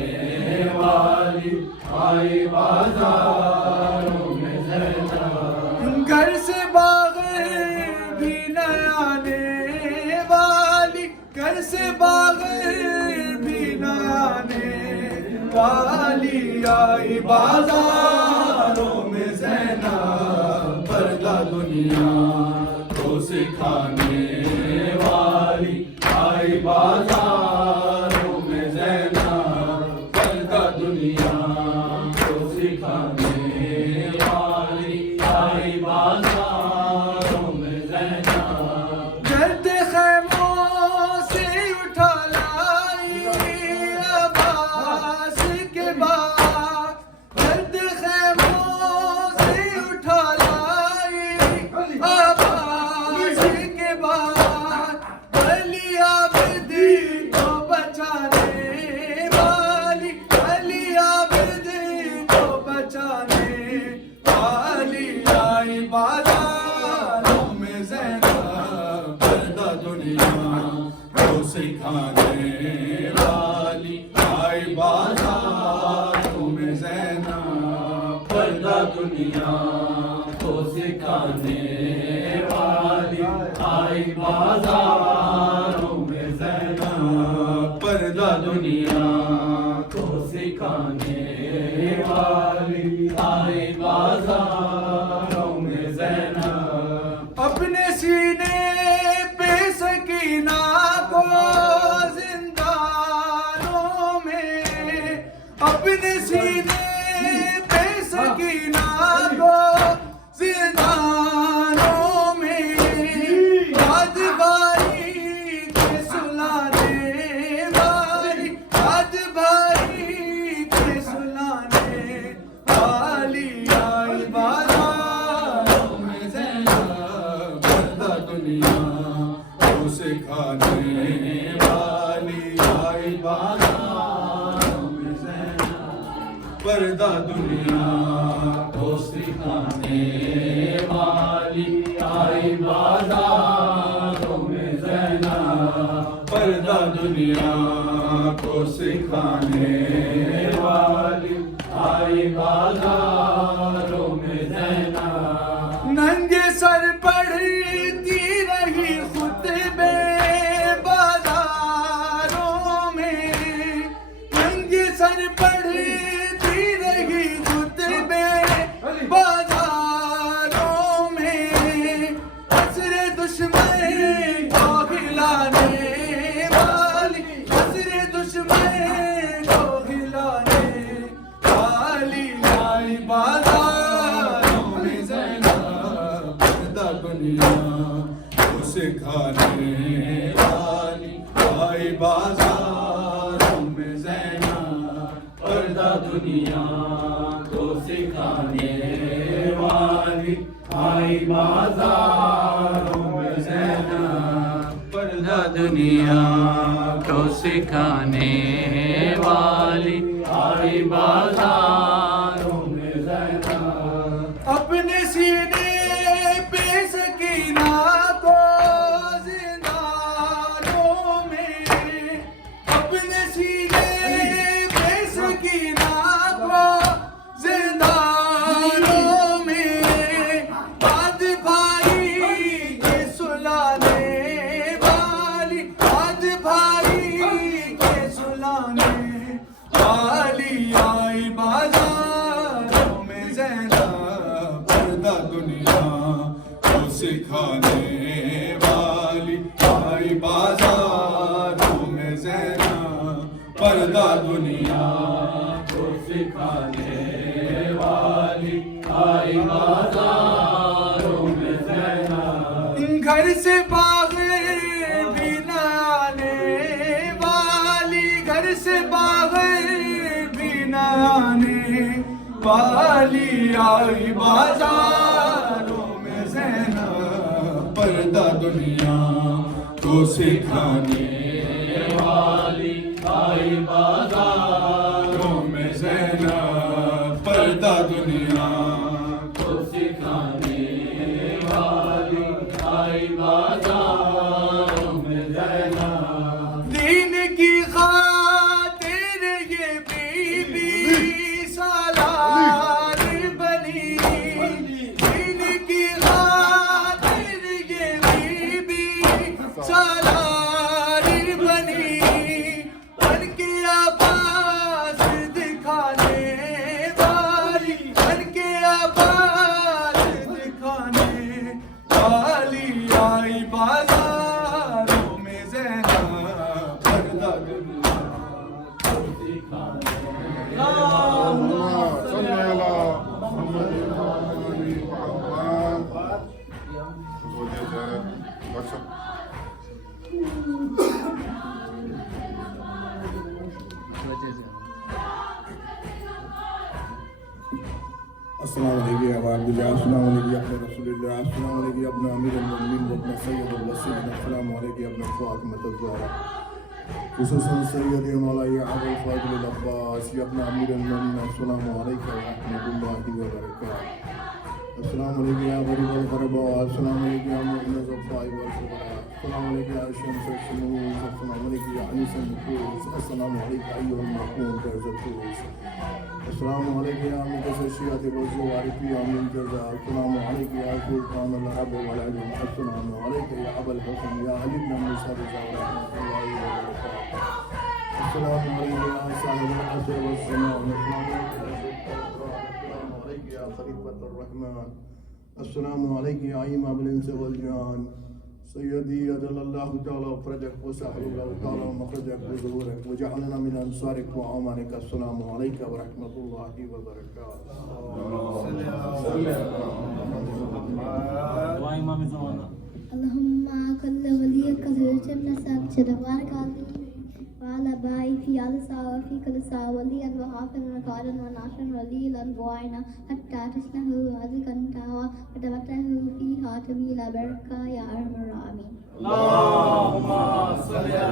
والی آئی بازاروں میں زینب گھر سے باہر بھی نہ آنے والی، گھر سے باہر بھی نہ آنے والی آئی بازاروں میں زینب پردہ دنیا کو سکھانے والی آئی بازاروں میں زینب پردہ دنیا کو سکھانے والی آئی بازاروں میں زینب جلد خیموں سے اٹھا لائی عباس کے بعد، جلد خیموں سے اٹھا لائی عباس کے بعد، علی عابدین کو بچانے والی، علی عابدین کو بچانے والی آئی بازاروں میں زینب پردہ دنیا کو سکھانے والی آئی بازاروں میں زینب پردہ دنیا کو سکھانے والی آئی بازاروں میں زینب پردہ دنیا کو سکھانے والی آئی بازاروں میں زینب اپنے سینے پہ سکینہ والی آئی بازاروں میں زینب پردہ دنیا کو سکھانے والی آئی بازاروں میں زینب پردہ دنیا کو سکھانے والی آئی بازاروں میں زینب ننگے سر پڑھتی رہی خطبے بازاروں میں ننگے سر پڑھتی رہی خطبے بازاروں میں عصر دشمن کو ہلانے والی عصر دشمن کو ہلانے والی آئی بازاروں میں زینب پردہ دنیا کو سکھانے والی آئی بازاروں میں زینب پردہ دنیا کو سکھانے والی آئی بازاروں میں زینب پردہ دنیا کو سکھانے والی آئی بازاروں میں زینب اپنے سینے پہ سکینہ کو زندانوں میں اپنے سینے پہ سکینہ کو زندانوں میں بات بھائی کے سلانے والی بات بھائی کے سلانے والی آئی بازاروں میں زینب پردہ دنیا کو سکھانے والی آئی بازاروں میں زینب پردہ دنیا کو سکھانے والی آئی بازاروں میں زینب گھر سے باغر بھی نہ آنے والی گھر سے باغر بھی نہ آنے والی آئی بازاروں میں زینب پردہ دنیا کو سکھانے والی آئی بازاروں میں زینب پردہ دنیا کو سکھانے والی آئی بازاروں میں زینب دین کی خاطر یہ بی بی سالار بنی دین کی خاطر یہ بی بی سالار بنی بن کے آواز دکھانے والی بن کے آواز دکھانے والی آئی بازاروں میں زینب پردہ دنیا کو سکھانے السلام علیکم یا عباد اللہ السلام علیکم یا اپنے رسول اللہ السلام علیکم یا اپنے امیر المؤمنین و اپنے سید الوسیل السلام علیکم یا اپنے فاطمۃ الزہرا خصوصاً سید مولائی ابو الفضل العباس یا اپنے امیر المؤمنین السلام علیکم ورحمۃ اللہ وبرکاتہ السلام علیکم یا غریب الغرباء السلام علیکم یا مؤمن الضعفاء والفقراء السلام علیکم یا شمس الشموس السلام علیکم یا انیس النفوس السلام علیکم ایھا المرحوم درز الفوز السلام علیکم یا مقدس الشیعۃ والزوار فی یوم الجزاء السلام علیکم یا سلطان العرب والعجم السلام علیکم یا ابا الحسن یا علی بن موسیٰ رضا رحمۃ اللہ وبرکاتہ السلام علیکم یا صاحب العصر والزمان السلام علیکم یا خلیفۃ الرحمن السلام علیکم یا امام الانس والجان سيدي أجل الله تعالى فرجك وسهل الله تعالى مخرجك وظهورك وجعلنا من أنصارك وأعوانك السلام عليك ورحمة الله وبركاته. اللهم كل وليك ذو سب جدوار قاضي وعلى باي في على ساعة وفي كل ساعة وليا وحافظا وقارا وناشرا وليلا وعينا حتى تشنه وعزك انتهى وتبته في خاتمي لا بركة يا أرحم الراحمين. اللهم صل على